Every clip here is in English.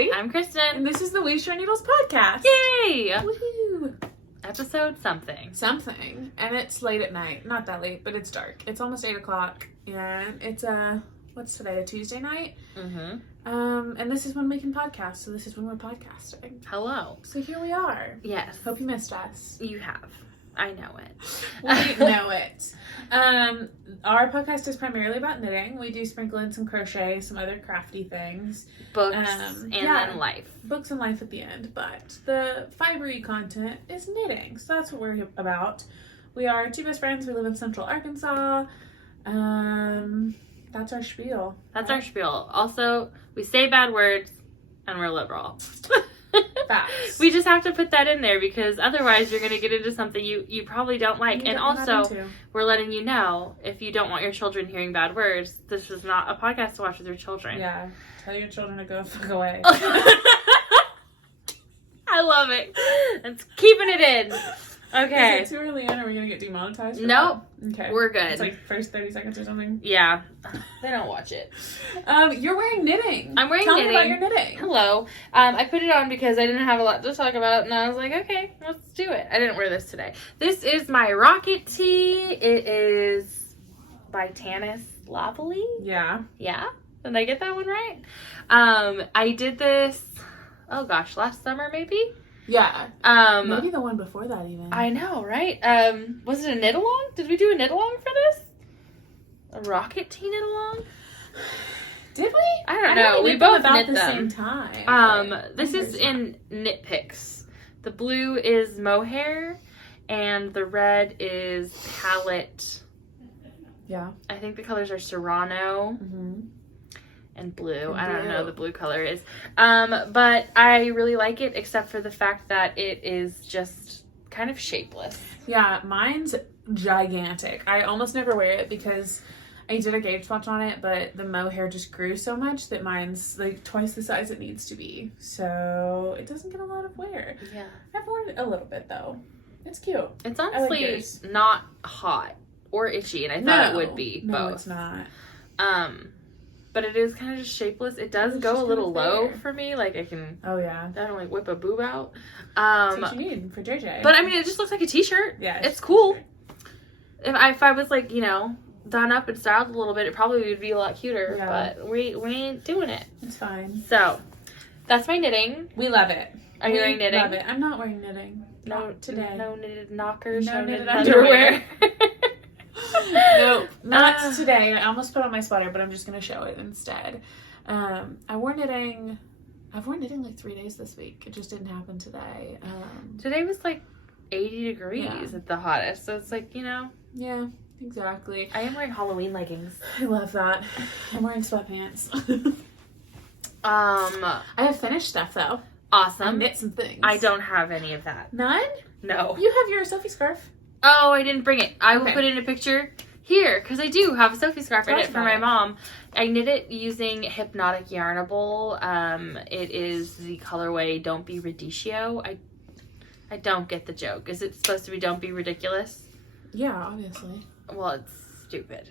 Maddie. I'm Christen. And this is the We Share Needles podcast. Yay! Woohoo! Episode something. Something. And it's late at night. Not that late, but it's dark. It's almost 8 o'clock. And it's what's today? A Tuesday night? Mm-hmm. And this is when we can podcast. So this is when we're podcasting. Hello. So here we are. Yes. Hope you missed us. You have. I know it. We know it. Our podcast is primarily about knitting. We do sprinkle in some crochet, some other crafty things. Books and then life. Books and life at the end. But the fibery content is knitting. So that's what we're about. We are two best friends. We live in Central Arkansas. That's our spiel. That's our spiel. Also, we say bad words and we're liberal. Facts. We just have to put that in there because otherwise you're going to get into something you probably don't like. And also, we're letting you know, if you don't want your children hearing bad words, this is not a podcast to watch with your children. Yeah. Tell your children to go fuck away. I love it. It's keeping it in. Okay. Is it too early in? Are we going to get demonetized? Nope. Okay. We're good. It's like first 30 seconds or something. Yeah. They don't watch it. You're wearing knitting. I'm wearing knitting. knitting. Tell me about your knitting. Hello. I put it on because I didn't have a lot to talk about, and I was like, okay, let's do it. I didn't wear this today. This is my rocket tee. It is by Tania Lavallee. Yeah. Yeah? Did I get that one right? I did this, oh gosh, last summer maybe? Yeah. Maybe the one before that even. I know, right? Was it a knit along? Did we do a knit along for this? A rocket tee knit along? Did we? I don't know. We both knit them. At the same time. This is in Knit Picks. The blue is mohair and the red is palette. Yeah. I think the colors are Serrano. Mm-hmm. And blue. I don't know the blue color is. But I really like it except for the fact that it is just kind of shapeless. Yeah, mine's gigantic. I almost never wear it because I did a gauge swatch on it, but the mohair just grew so much that mine's like twice the size it needs to be. So it doesn't get a lot of wear. Yeah. I've worn it a little bit though. It's cute. It's honestly not hot or itchy, and I thought it would be both. No, it's not. But it is kind of just shapeless. It does go a little low for me. Like I can. Oh yeah. I don't like whip a boob out. That's what you need for JJ. But I mean, it just looks like a t-shirt. Yeah. It's cool. If I was like, you know, done up and styled a little bit, it probably would be a lot cuter. Yeah. But we ain't doing it. It's fine. So that's my knitting. We love it. Are you wearing knitting? Love it. I'm not wearing knitting. No, not today. No knitted knockers. No knitted underwear. Nope, not today. I almost put on my sweater, but I'm just gonna show it instead. I've worn knitting like 3 days this week. It just didn't happen today. Today was like 80 degrees at the hottest, so it's like, you know. Yeah, exactly. I am wearing Halloween leggings. I love that. I'm wearing sweatpants. I have finished stuff though. Awesome. I knit some things. I don't have any of that. None? No. You have your Sophie scarf. Oh, I didn't bring it. I will put in a picture here because I do have a Sophie scarf I knit for my mom. I knit it using Hypnotic Yarnable. It is the colorway Don't Be Ridicio. I don't get the joke. Is it supposed to be Don't Be Ridiculous? Yeah, obviously. Well, it's stupid.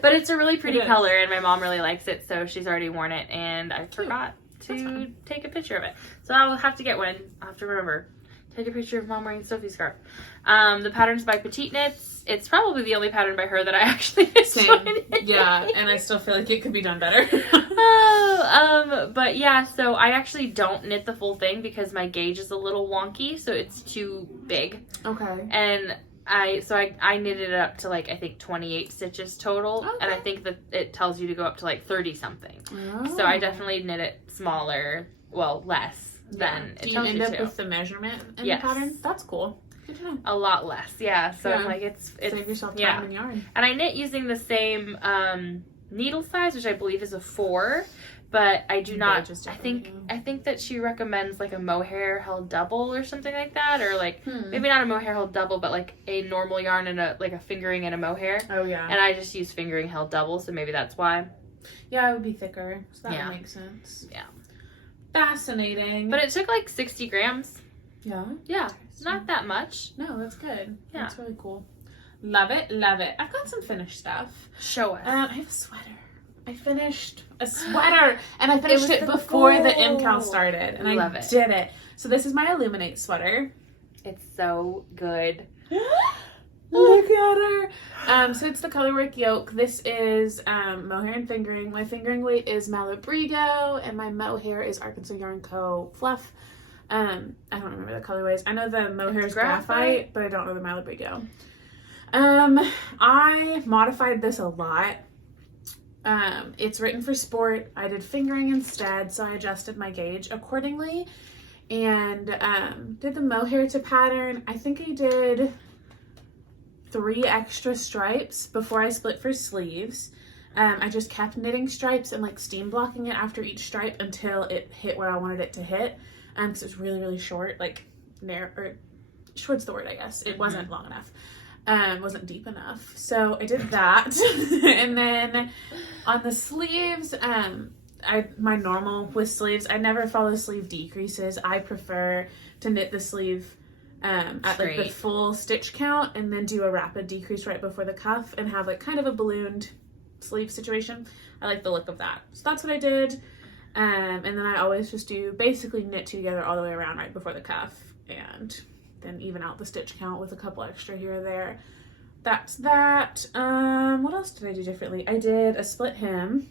But it's a really pretty color and my mom really likes it, so she's already worn it and I forgot to take a picture of it. So I'll have to get one. I'll have to remember. Take a picture of mom wearing Sophie's scarf. The pattern's by Petite Knits. It's probably the only pattern by her that I actually enjoyed. Yeah, and I still feel like it could be done better. But yeah, so I actually don't knit the full thing because my gauge is a little wonky, so it's too big. Okay. And I knitted it up to like, I think 28 stitches total. Okay. And I think that it tells you to go up to like 30 something. Oh. So I definitely knit it smaller, well, less. Then it do you tells end you up to. with the measurement in the pattern? That's cool. Good to know. A lot less, yeah. So I'm like, it's save yourself time and yarn. And I knit using the same needle size, which I believe is a 4, but I do not. I think that she recommends like a mohair held double or something like that, or like maybe not a mohair held double, but like a normal yarn and a fingering and a mohair. Oh yeah. And I just use fingering held double, so maybe that's why. Yeah, it would be thicker, so that would make sense. Yeah. Fascinating. But it took like 60 grams. Yeah? Yeah. Not that much. No, that's good. Yeah. That's really cool. Love it. Love it. I've got some finished stuff. Show us. I have a sweater. I finished a sweater, and I finished it before the MCAL started, and I did it. So this is my Illuminate sweater. It's so good. Look at her. So it's the Colorway yoke. This is mohair and fingering. My fingering weight is Malabrigo, and my mohair is Arkansas Yarn Co. Fluff. I don't remember the colorways. I know the mohair is graphite, but I don't know the Malabrigo. I modified this a lot. It's written for sport. I did fingering instead, so I adjusted my gauge accordingly, and did the mohair to pattern. I think I did 3 extra stripes before I split for sleeves. I just kept knitting stripes and like steam blocking it after each stripe until it hit where I wanted it to hit, because it was really, really short, like narrow, or short's the word, I guess. It wasn't long enough. Wasn't deep enough. So I did that. And then on the sleeves, my normal with sleeves, I never follow sleeve decreases. I prefer to knit the sleeve at like the full stitch count and then do a rapid decrease right before the cuff and have like kind of a ballooned sleeve situation. I like the look of that. So that's what I did. And then I always just do basically knit together all the way around right before the cuff, and then even out the stitch count with a couple extra here or there. That's that. What else did I do differently? I did a split hem,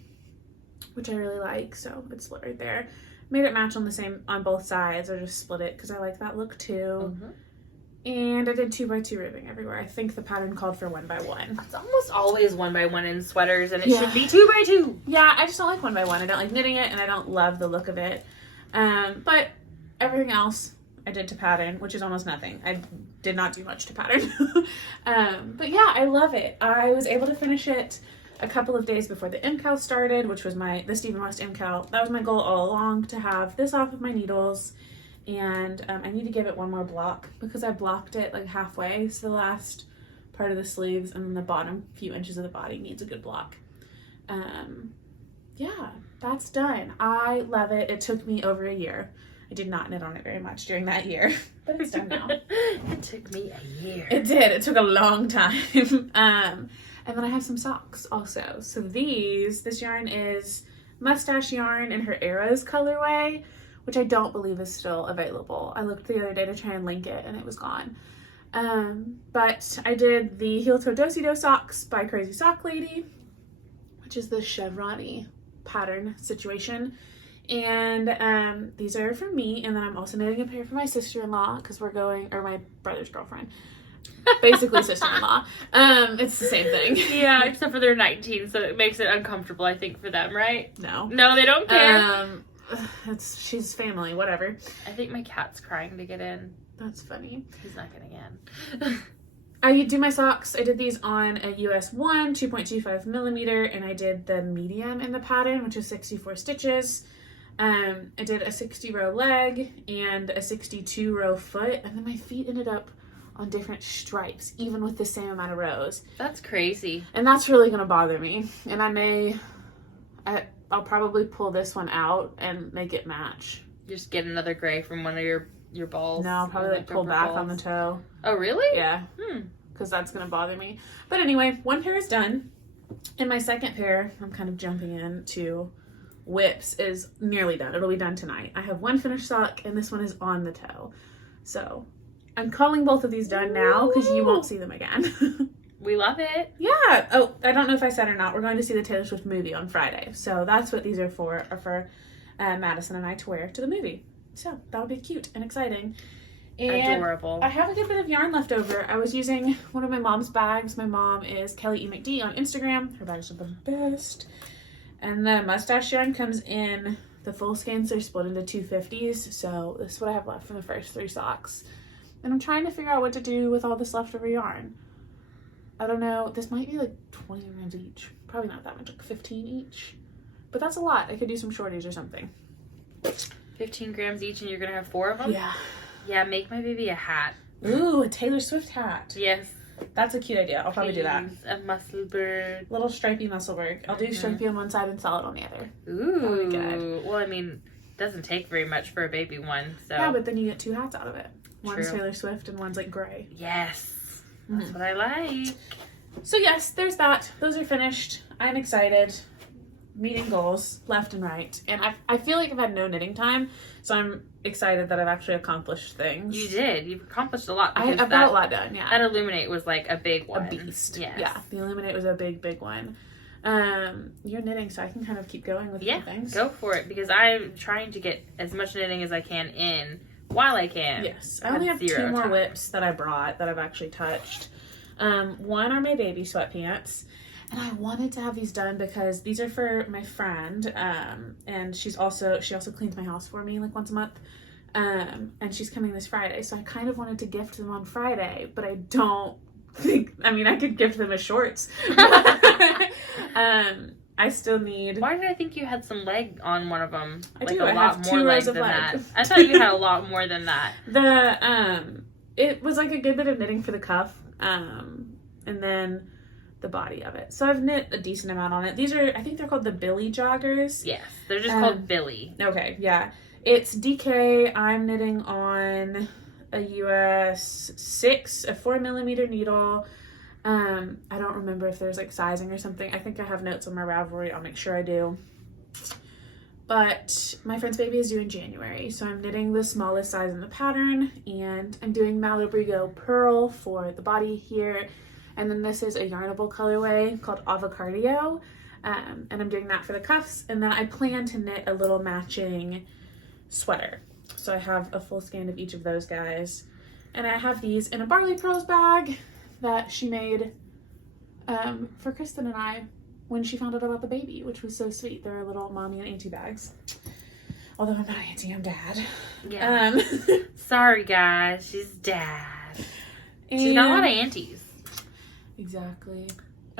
which I really like, so it's split right there. Made it match on both sides. I just split it because I like that look too. And I did 2x2 ribbing everywhere. I think the pattern called for 1x1. It's almost always 1x1 in sweaters, and it should be 2x2. Yeah, I just don't like 1x1. I don't like knitting it, and I don't love the look of it. But everything else I did to pattern, which is almost nothing. I did not do much to pattern. But yeah, I love it. I was able to finish it a couple of days before the MCAL started, which was the Stephen West MCAL. That was my goal all along, to have this off of my needles. And I need to give it one more block because I blocked it like halfway. So the last part of the sleeves and then the bottom few inches of the body needs a good block. Yeah, that's done. I love it. It took me over a year. I did not knit on it very much during that year, but it's done now. It took me a year. It did. It took a long time. And then I have some socks also. So this yarn is Mustache Yarn in her Arrows colorway, which I don't believe is still available. I looked the other day to try and link it and it was gone. But I did the Heel Toe Do-Si-Do socks by Crazy Sock Lady, which is the chevron-y pattern situation. And these are for me, and then I'm also knitting a pair for my sister-in-law because we're going, or my brother's girlfriend. Basically sister-in-law. It's the same thing. Yeah, except for they're 19, so it makes it uncomfortable, I think, for them, right? No. No, they don't care. She's family, whatever. I think my cat's crying to get in. That's funny. He's not getting in. I do my socks. I did these on a US 1, 2.25 millimeter, and I did the medium in the pattern, which is 64 stitches. I did a 60 row leg and a 62 row foot, and then my feet ended up on different stripes, even with the same amount of rows. That's crazy. And that's really gonna bother me. And I'll probably pull this one out and make it match. Just get another gray from one of your balls. No, I'll probably like pull back on the toe. Oh, really? Yeah. Because that's gonna bother me. But anyway, one pair is done. And my second pair, I'm kind of jumping into whips, is nearly done. It'll be done tonight. I have one finished sock and this one is on the toe. So I'm calling both of these done now because you won't see them again. We love it. Yeah. Oh, I don't know if I said or not. We're going to see the Taylor Swift movie on Friday. So that's what these are for Madison and I to wear to the movie. So that'll be cute and exciting. And adorable. I have a good bit of yarn left over. I was using one of my mom's bags. My mom is Kelly E. McD on Instagram. Her bags are the best. And the mustache yarn comes in the full skeins. They're split into 250s. So this is what I have left from the first 3 socks. And I'm trying to figure out what to do with all this leftover yarn. I don't know. This might be like 20 grams each. Probably not that much, like 15 each. But that's a lot. I could do some shorties or something. 15 grams each and you're going to have 4 of them? Yeah. Yeah, make my baby a hat. Ooh, a Taylor Swift hat. Yes. That's a cute idea. I'll probably do that. A Musselburgh. Little stripy Musselburgh. I'll do stripy on one side and solid on the other. Ooh. Good. Well, I mean, it doesn't take very much for a baby one, so. Yeah, but then you get 2 hats out of it. One's True. Taylor Swift and one's like gray. Yes. That's what I like. So yes, there's that. Those are finished. I'm excited. meeting goals left and right. And I feel like I've had no knitting time, so I'm excited that I've actually accomplished things. You did. You've accomplished a lot. I've got a lot done, yeah. That Illuminate was like a big one. A beast. Yes. Yeah, the Illuminate was a big one. You're knitting, so I can kind of keep going with things. Go for it, because I'm trying to get as much knitting as I can in while I can. Yes. I only have 2 more whips that I brought that I've actually touched. One are my baby sweatpants. And I wanted to have these done because these are for my friend, and she also cleans my house for me like once a month, and she's coming this Friday, so I kind of wanted to gift them on Friday, but I don't think, I mean, I could gift them as shorts. I still need. Why did I think you had some leg on one of them? I do. I have 2 rows of leg. I thought you had a lot more than that. It was like a good bit of knitting for the cuff, and then the body of it. So I've knit a decent amount on it. These are, I think they're called the Billie joggers. Yes, they're just called Billie. Okay, yeah. It's DK. I'm knitting on a US 6, a 4mm needle. I don't remember if there's like sizing or something. I think I have notes on my Ravelry. I'll make sure I do. But my friend's baby is due in January, so I'm knitting the smallest size in the pattern, and I'm doing Malabrigo Pearl for the body here. And then this is a Yarnable colorway called Avocardio, and I'm doing that for the cuffs. And then I plan to knit a little matching sweater. So I have a full skein of each of those guys. And I have these in a Barley Pearls bag that she made for Christen and I when she found out about the baby, which was so sweet. They're little mommy and auntie bags. Although I'm not auntie, I'm dad. Yeah. Sorry, guys. She's dad. She's got a lot of aunties. Exactly.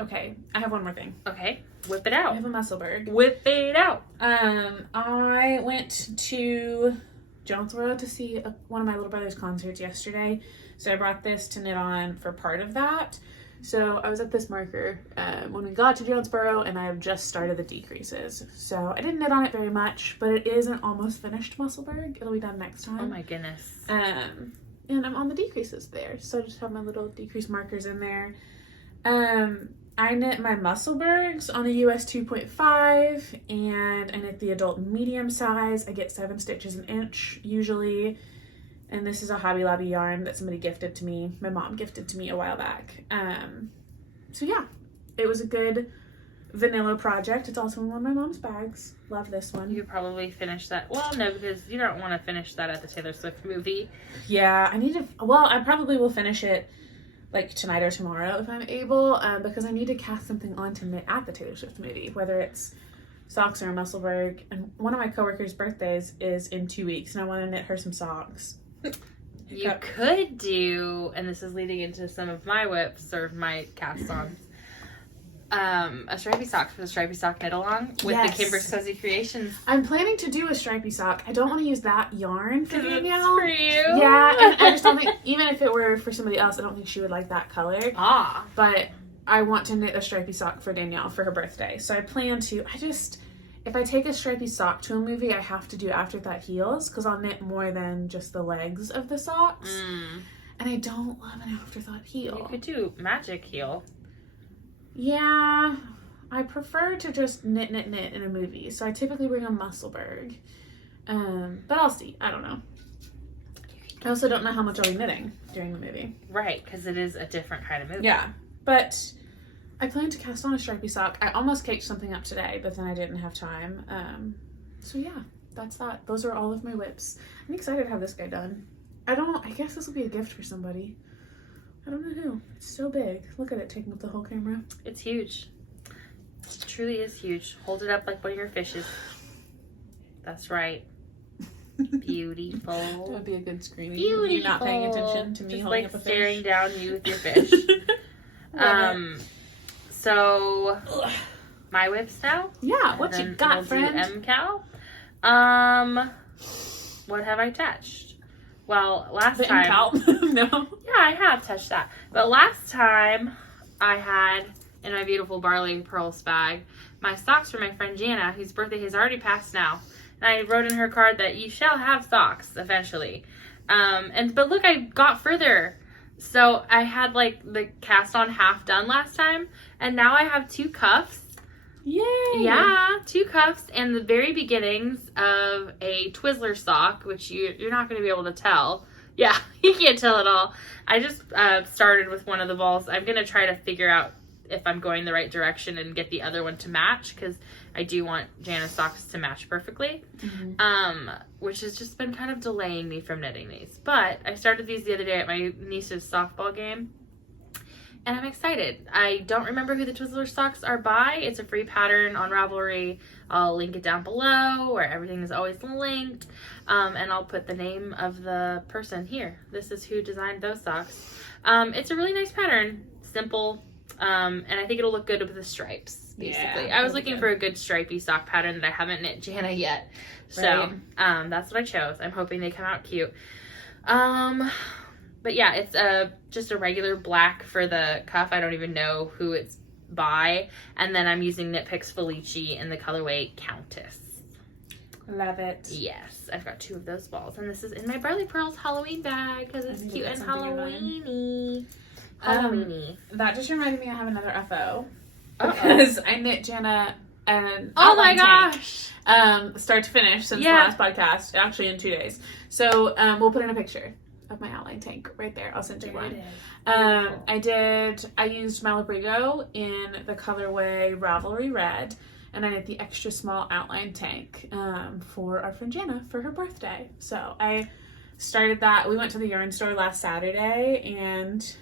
Okay, I have one more thing. Okay, whip it out. I have a Musselburgh. Whip it out. I went to Jonesboro to see one of my little brother's concerts yesterday, so I brought this to knit on for part of that. So I was at this marker when we got to Jonesboro, and I have just started the decreases. So I didn't knit on it very much, but it is an almost finished Musselburgh. It'll be done next time. Oh my goodness. And I'm on the decreases there, so I just have my little decrease markers in there. I knit my Musselburghs on a US 2.5, and I knit the adult medium size. I get 7 stitches an inch usually, and this is a Hobby Lobby yarn that somebody gifted to me. My mom gifted to me a while back. So yeah, it was a good vanilla project. It's also in one of my mom's bags. Love this one. You could probably finish that. Well, no, because you don't want to finish that at the Taylor Swift movie. Yeah, I probably will finish it like tonight or tomorrow if I'm able, because I need to cast something on to knit at the Taylor Swift movie, whether it's socks or a Musselburgh. And one of my coworkers' birthdays is in 2 weeks, and I want to knit her some socks. You could do, and this is leading into some of my whips or my cast-ons, a stripy sock for the stripy sock knit along with the Kimbers Cozy Creations. I'm planning to do a stripy sock. I don't want to use that yarn for Danielle. For you. Yeah, and I just don't think, even if it were for somebody else, I don't think she would like that color. Ah. But I want to knit a stripy sock for Danielle for her birthday. So I plan to, if I take a stripy sock to a movie, I have to do afterthought heels, because I'll knit more than just the legs of the socks. And I don't love an afterthought heel. You could do magic heel. Yeah, I prefer to just knit in a movie. So I typically bring a Musselburgh. But I'll see. I don't know. I also don't know how much I'll be knitting during the movie. Right, because it is a different kind of movie. Yeah, but I plan to cast on a stripy sock. I almost caked something up today, but then I didn't have time. So yeah, that's that. Those are all of my whips. I'm excited to have this guy done. I guess this will be a gift for somebody. I don't know who. It's so big. Look at it taking up the whole camera. It's huge. It truly is huge. Hold it up like one of your fishes. That's right. Beautiful. That would be a good screen. Beautiful. You're not paying attention to me just holding like up a staring fish. down you with your fish. So my whips now. Yeah. What you got, friend? MCAL. What have I touched? Well, last time. MCAL? No. Yeah, I have touched that. But last time I had in my beautiful Barley Pearls bag my socks for my friend Jana, whose birthday has already passed now. And I wrote in her card that you shall have socks eventually. But look, I got further. So I had like the cast on half done last time, and now I have 2 cuffs Yay! Yeah, 2 cuffs and the very beginnings of a Twizzler sock, which you're not going to be able to tell. Yeah, you can't tell at all. I just started with one of the balls. I'm going to try to figure out if I'm going the right direction and get the other one to match, because I do want Jana's socks to match perfectly, which has just been kind of delaying me from knitting these. But I started these the other day at my niece's softball game, and I'm excited. I don't remember who the Twizzler socks are by. It's a free pattern on Ravelry. I'll link it down below where everything is always linked. And I'll put the name of the person here. This is who designed those socks. It's a really nice pattern. Simple. And I think it'll look good with the stripes, basically. Yeah, I was looking for a good stripey sock pattern that I haven't knit Jana yet. So, that's what I chose. I'm hoping they come out cute. But yeah, it's just a regular black for the cuff. I don't even know who it's by. And then I'm using Knit Picks Felici in the colorway Countess. Love it. Yes, I've got 2 of those balls. And this is in my Barley Pearls Halloween bag because it's cute and Halloweeny. Halloweeny. That just reminded me I have another FO. Because I knit Jana an oh my outline gosh! start to finish since the last podcast. Actually in 2 days. So we'll put in a picture of my outline tank right there. I'll send you one. I used Malabrigo in the colorway Ravelry Red, and I knit the extra small outline tank for our friend Jana for her birthday. So I started that. We went to the yarn store last Saturday and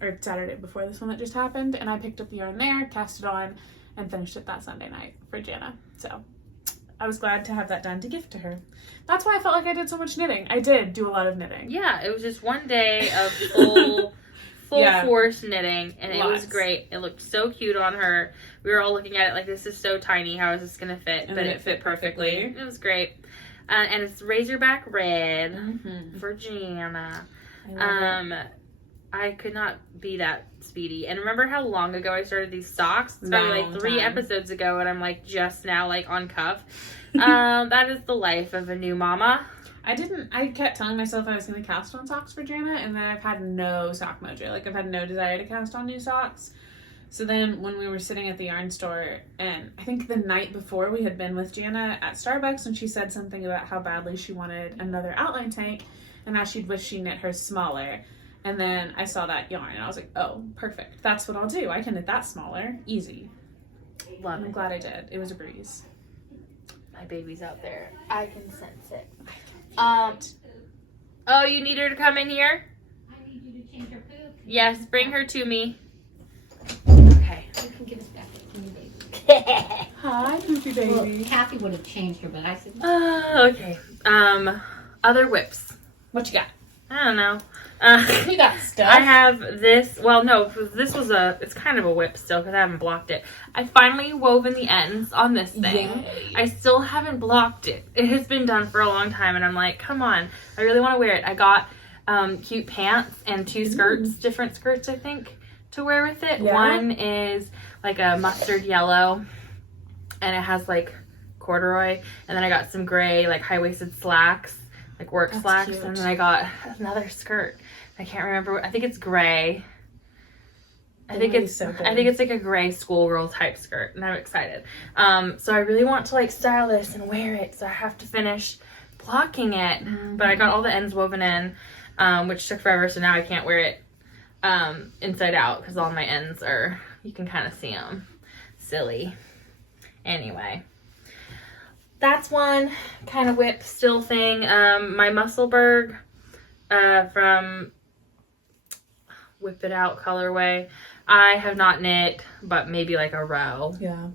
or Saturday before this one that just happened, and I picked up the yarn there, cast it on, and finished it that Sunday night for Jana. So I was glad to have that done to gift to her. That's why I felt like I did so much knitting. I did do a lot of knitting. Yeah, it was just one day of full force knitting, and it was great. It looked so cute on her. We were all looking at it like, this is so tiny. How is this going to fit? And but it fit perfectly. It was great. And it's Razorback Red for Jana. I could not be that speedy. And remember how long ago I started these socks? It's probably like 3 episodes ago, and I'm like just now like on cuff. That is the life of a new mama. I kept telling myself I was going to cast on socks for Jana, and then I've had no sock mojo. Like, I've had no desire to cast on new socks. So then when we were sitting at the yarn store, and I think the night before we had been with Jana at Starbucks, and she said something about how badly she wanted another outline tank, and how she'd wish she knit hers smaller. And then I saw that yarn, and I was like, oh, perfect. That's what I'll do. I can knit that smaller. Easy. Love it. I'm glad I did. It was a breeze. My baby's out there. I can sense it. Oh, you need her to come in here? I need you to change her poop. Yes, bring her to me. Okay. You can give us back to the baby. Hi, poopy baby. Well, Kathy would have changed her, but I said, Okay. Other whips. What you got? I don't know. You got stuff. I have this. Well, no, this was it's kind of a whip still because I haven't blocked it. I finally woven the ends on this thing. Yay. I still haven't blocked it. It has been done for a long time, and I'm like, come on, I really want to wear it. I got cute pants and 2 skirts, different skirts, I think, to wear with it. Yeah. One is like a mustard yellow, and it has like corduroy, and then I got some gray like high-waisted slacks, like work slacks, cute. and then I got another skirt. I can't remember. I think it's gray. I think it's like a gray schoolgirl type skirt, and I'm excited. So I really want to like style this and wear it, so I have to finish blocking it. But I got all the ends woven in, which took forever, so now I can't wear it inside out because all my ends are, you can kind of see them. Silly. Anyway. That's one kind of whip still thing. My Musselburgh from Whip It Out colorway. I have not knit, but maybe like a row. Yeah.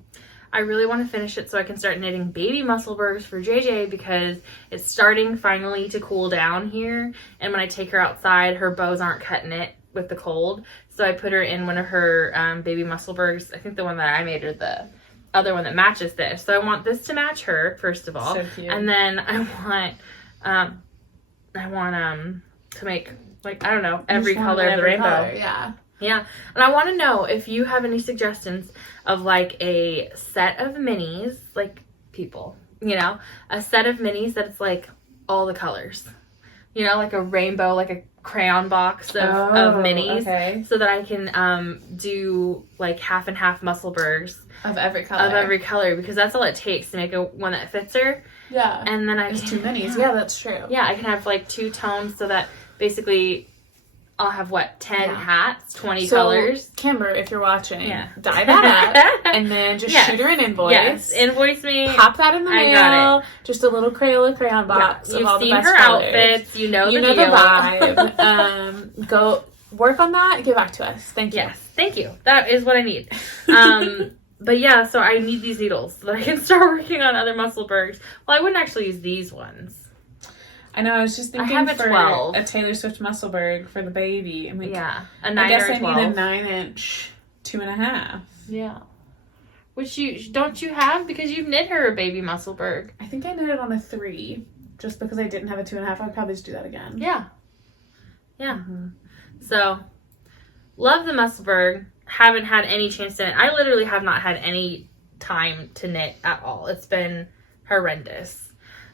I really want to finish it so I can start knitting baby Musselburghs for JJ because it's starting finally to cool down here. And when I take her outside, her bows aren't cutting it with the cold. So I put her in one of her baby Musselburghs. I think the one that I made, or the other one that matches this. So I want this to match her, first of all. So cute. And then I want to make, like, I don't know, every color of the rainbow. Color, yeah. Yeah. And I want to know if you have any suggestions of like a set of minis, like people, you know, a set of minis that it's like all the colors. you know, like a rainbow, like a crayon box of minis, okay. so that I can do like half and half Musselburghs of every color, because that's all it takes to make one that fits her. Yeah. And then There's two minis. Yeah, that's true. Yeah, I can have like 2 tones, so that basically I'll have 10 hats, 20 colors. Kimber, if you're watching, dye that up and then just shoot her an invoice. Yes, invoice me. Pop that in the mail. Got it. Just a little Crayola crayon box of all the best her colors. outfits. You know the vibe. Go work on that. Get back to us. Thank you. Yes, thank you. That is what I need. But yeah, so I need these needles so that I can start working on other Musselburghs. Well, I wouldn't actually use these ones. I know, I was just thinking I have for 12. a Taylor Swift Musselburgh for the baby. I'm like, a 9 I guess or a 12. I need a 9-inch 2.5. Yeah. Which don't you have? Because you've knit her a baby Musselburgh. I think I knit it on a 3. Just because I didn't have a 2.5, I'd probably just do that again. Yeah. Yeah. Mm-hmm. So, love the Musselburgh. Haven't had any chance to knit. I literally have not had any time to knit at all. It's been horrendous.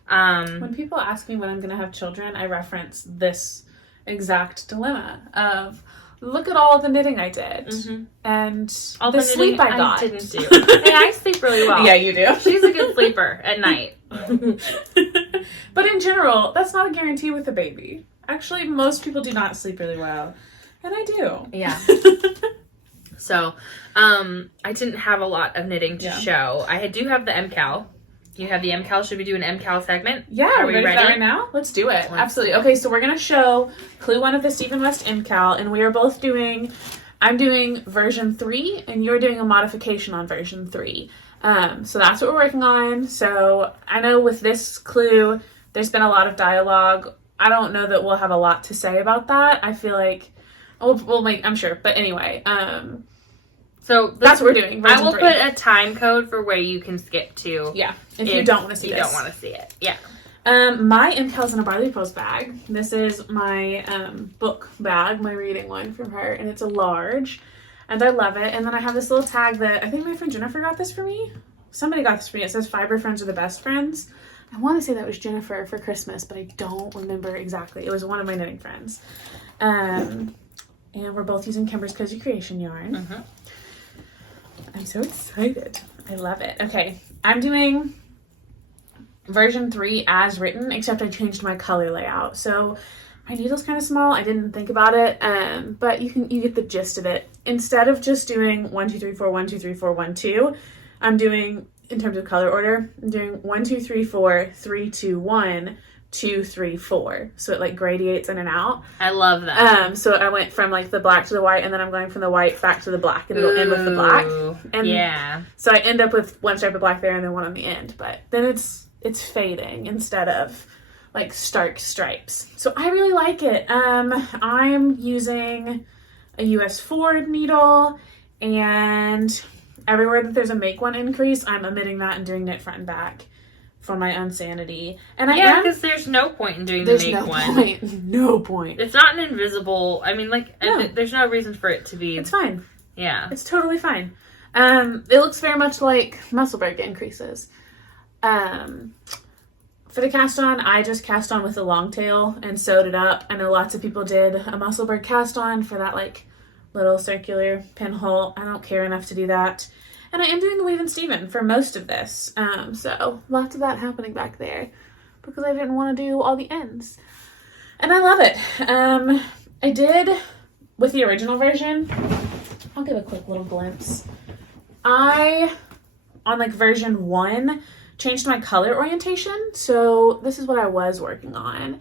When people ask me when I'm going to have children, I reference this exact dilemma of, look at all the knitting I did and all the sleep I got. I didn't do. Hey, I sleep really well. Yeah, you do. She's a good sleeper at night. But in general, that's not a guarantee with a baby. Actually, most people do not sleep really well. And I do. Yeah. So, I didn't have a lot of knitting to show. I do have the MCAL. You have the MCAL. Should we do an MCAL segment? Yeah, are we ready for that right now? Let's do it. Absolutely. Okay, so we're going to show Clue 1 of the Stephen West MCAL, and we are both I'm doing version 3, and you're doing a modification on version 3. So that's what we're working on. So I know with this clue, there's been a lot of dialogue. I don't know that we'll have a lot to say about that. I feel like we'll make, I'm sure. But anyway, so that's what we're doing. I will put a time code for where you can skip to. Yeah, if you don't want to see you this. don't want to see it. Yeah. My MCAL's in a Barley Pearls bag. This is my book bag, my reading one from her, and it's a large, and I love it. And then I have this little tag that I think my friend Jennifer got this for me. Somebody got this for me. It says "Fiber Friends are the best friends." I want to say that was Jennifer for Christmas, but I don't remember exactly. It was one of my knitting friends. And we're both using Kimber's Cozy Creation yarn. I'm so excited. I love it. Okay, I'm doing version 3 as written, except I changed my color layout. So my needle's kind of small. I didn't think about it, but you get the gist of it. Instead of just doing 1 2 3 4 1 2 3 4 1 2, I'm doing, in terms of color order, I'm doing 1 2 3 4 3 2 1 2 3 4. So it like gradiates in and out. I love that. So I went from like the black to the white, and then I'm going from the white back to the black, and it'll end with the black. And yeah. So I end up with one stripe of black there and then one on the end, but then it's fading instead of like stark stripes. So I really like it. I'm using a US Ford needle, and everywhere that there's a make one increase, I'm omitting that and doing knit front and back for my unsanity. And because there's no point in doing the make one. No point. It's not an invisible. I mean, like, there's no reason for it to be. It's fine. Yeah, it's totally fine. It looks very much like Musselburgh increases. For the cast on, I just cast on with a long tail and sewed it up. I know lots of people did a Musselburgh cast on for that like little circular pinhole. I don't care enough to do that. And I am doing the Weave and Steven for most of this. So lots of that happening back there because I didn't want to do all the ends. And I love it. I did, with the original version, I'll give a quick little glimpse. On like version 1, changed my color orientation. So this is what I was working on.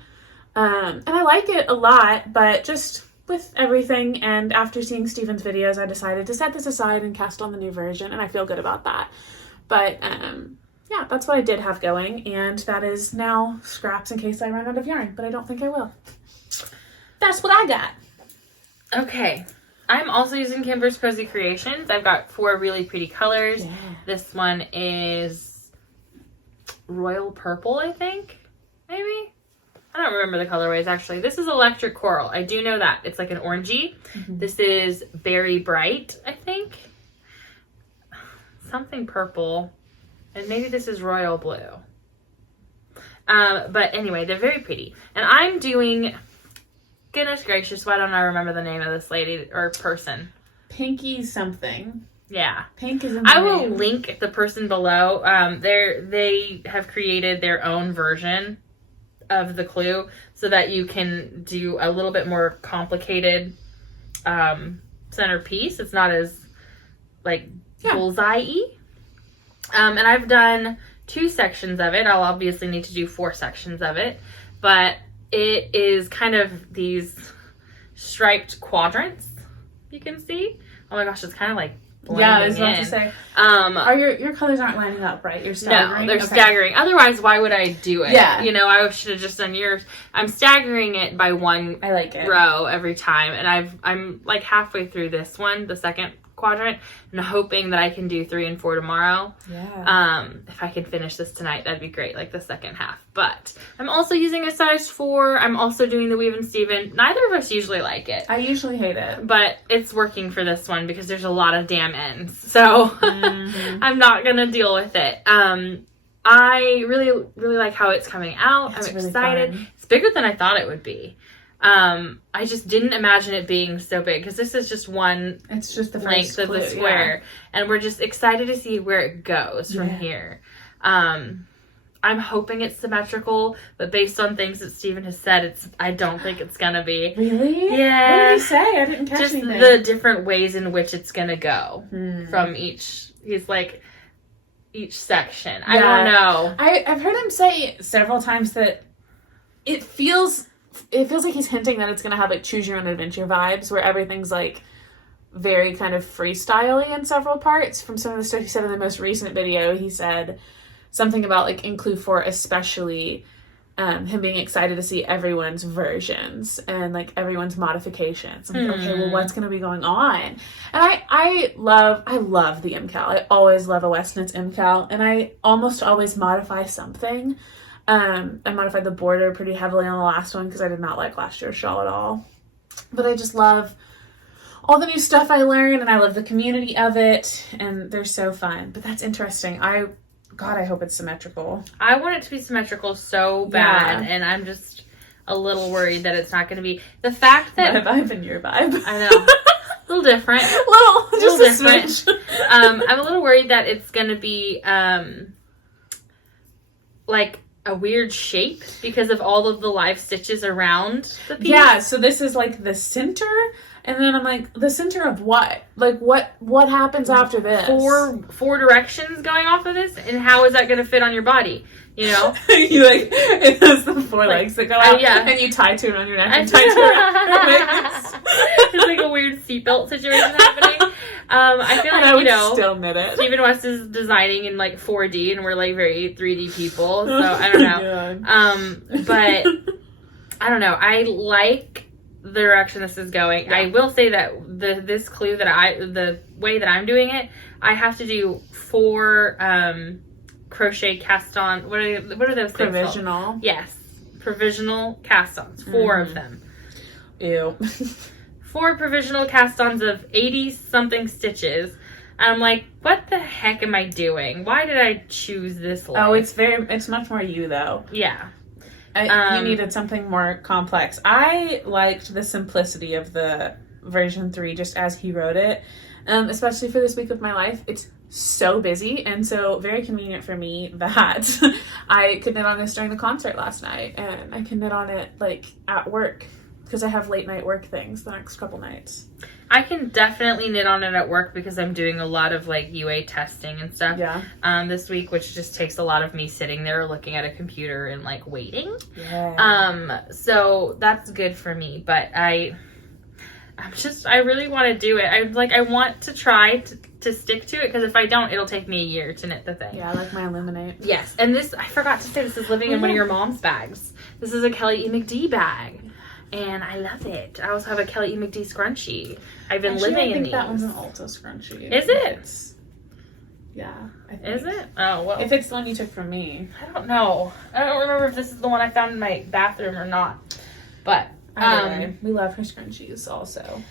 And I like it a lot, but just with everything, and after seeing Stephen's videos, I decided to set this aside and cast on the new version, and I feel good about that. But yeah, that's what I did have going, and that is now scraps in case I run out of yarn, but I don't think I will. That's what I got. Okay. I'm also using Kimber's Cozy Creations. I've got 4 really pretty colors. Yeah. This one is royal purple, I think, maybe? I don't remember the colorways, actually. This is electric coral. I do know that. It's like an orangey. This is berry bright, I think. Something purple. And maybe this is royal blue. But anyway, they're very pretty. And I'm doing, goodness gracious, why don't I remember the name of this lady or person? Pinky something. Yeah. Pink is in the I will name. link the person below. They have created their own version of the clue so that you can do a little bit more complicated centerpiece. It's not as like bullseye-y. And I've done 2 sections of it. I'll obviously need to do 4 sections of it, but it is kind of these striped quadrants you can see. Oh my gosh, it's kind of like blending Yeah, I was about in. to say. Are Your colors aren't lining up, right? You're staggering? No, they're Okay. staggering. Otherwise, why would I do it? Yeah. You know, I should have just done yours. I'm staggering it by 1 I like it. row every time, and I'm like halfway through this one, the second quadrant, and hoping that I can do 3 and 4 tomorrow. Yeah. If I can finish this tonight, that'd be great, like the second half. But I'm also using a size 4. I'm also doing the Weave and Steven. Neither of us usually like it, I usually hate it. but it's working for this one because there's a lot of damn ends. So I'm not gonna deal with it. I really, really like how it's coming out. It's I'm really excited. fun. It's bigger than I thought it would be. I just didn't imagine it being so big because this is just one It's just the length first of the clue, square, and we're just excited to see where it goes from Yeah. here. I'm hoping it's symmetrical, but based on things that Steven has said, I don't think it's gonna be. Really? Yeah. What did he say? I didn't catch Just anything. the different ways in which it's gonna go from each. He's like each section. I don't know. I've heard him say several times that it feels like he's hinting that it's gonna have like choose your own adventure vibes, where everything's like very kind of freestyling in several parts. From some of the stuff he said in the most recent video, he said something about like in Clue 4 especially, him being excited to see everyone's versions and like everyone's modifications. I'm like, okay, well, what's going to be going on? And I love the MCAL. I always love a Westnitz MCAL, and I almost always modify something. I modified the border pretty heavily on the last one because I did not like last year's shawl at all. But I just love all the new stuff I learned, and I love the community of it, and they're so fun. But that's interesting. God, I hope it's symmetrical. I want it to be symmetrical so bad, and I'm just a little worried that it's not going to be. The fact that My vibe and your vibe. I know, a little different. Just a different. switch. I'm a little worried that it's going to be like a weird shape because of all of the live stitches around the piece. Yeah, so this is like the center, and then I'm like, the center of what? Like, what happens after this? Four directions going off of this, and how is that going to fit on your body? You know, You like, it has the 4 legs that go out, yeah. and you tie 2 around your neck and tie 2 around your waist. It's like a weird seatbelt situation happening. I feel And I like, would you know, still knit it. Stephen West is designing in like 4D, and we're like very 3D people, so I don't know. God. But I don't know. I like the direction this is going. Yeah. I will say that this clue the way that I'm doing it, I have to do 4 crochet cast on. What are those things called? Provisional. Yes, provisional cast-ons. 4 of them. Ew. 4 provisional cast-ons of 80-something stitches. And I'm like, what the heck am I doing? Why did I choose this length? Oh, it's much more you though. Yeah. You needed something more complex. I liked the simplicity of the version 3 just as he wrote it, especially for this week of my life. It's so busy and so very convenient for me that I could knit on this during the concert last night, and I can knit on it like at work because I have late night work things the next couple nights. I can definitely knit on it at work because I'm doing a lot of like UA testing and stuff this week, which just takes a lot of me sitting there looking at a computer and like waiting. Yeah. So that's good for me, but I really want to do it. I want to try to stick to it, because if I don't, it'll take me a year to knit the thing. Yeah, I like my Illuminate. Yes, and this, I forgot to say, this is living in one of your mom's bags. This is a Kelly E. McD bag, and I love it. I also have a Kelly E. McD scrunchie. I've been living in these. I think that one's an Ulta scrunchie. Is it? Yeah. I think. Is it? Oh, well. If it's the one you took from me. I don't know. I don't remember if this is the one I found in my bathroom or not. But, we love her scrunchies also.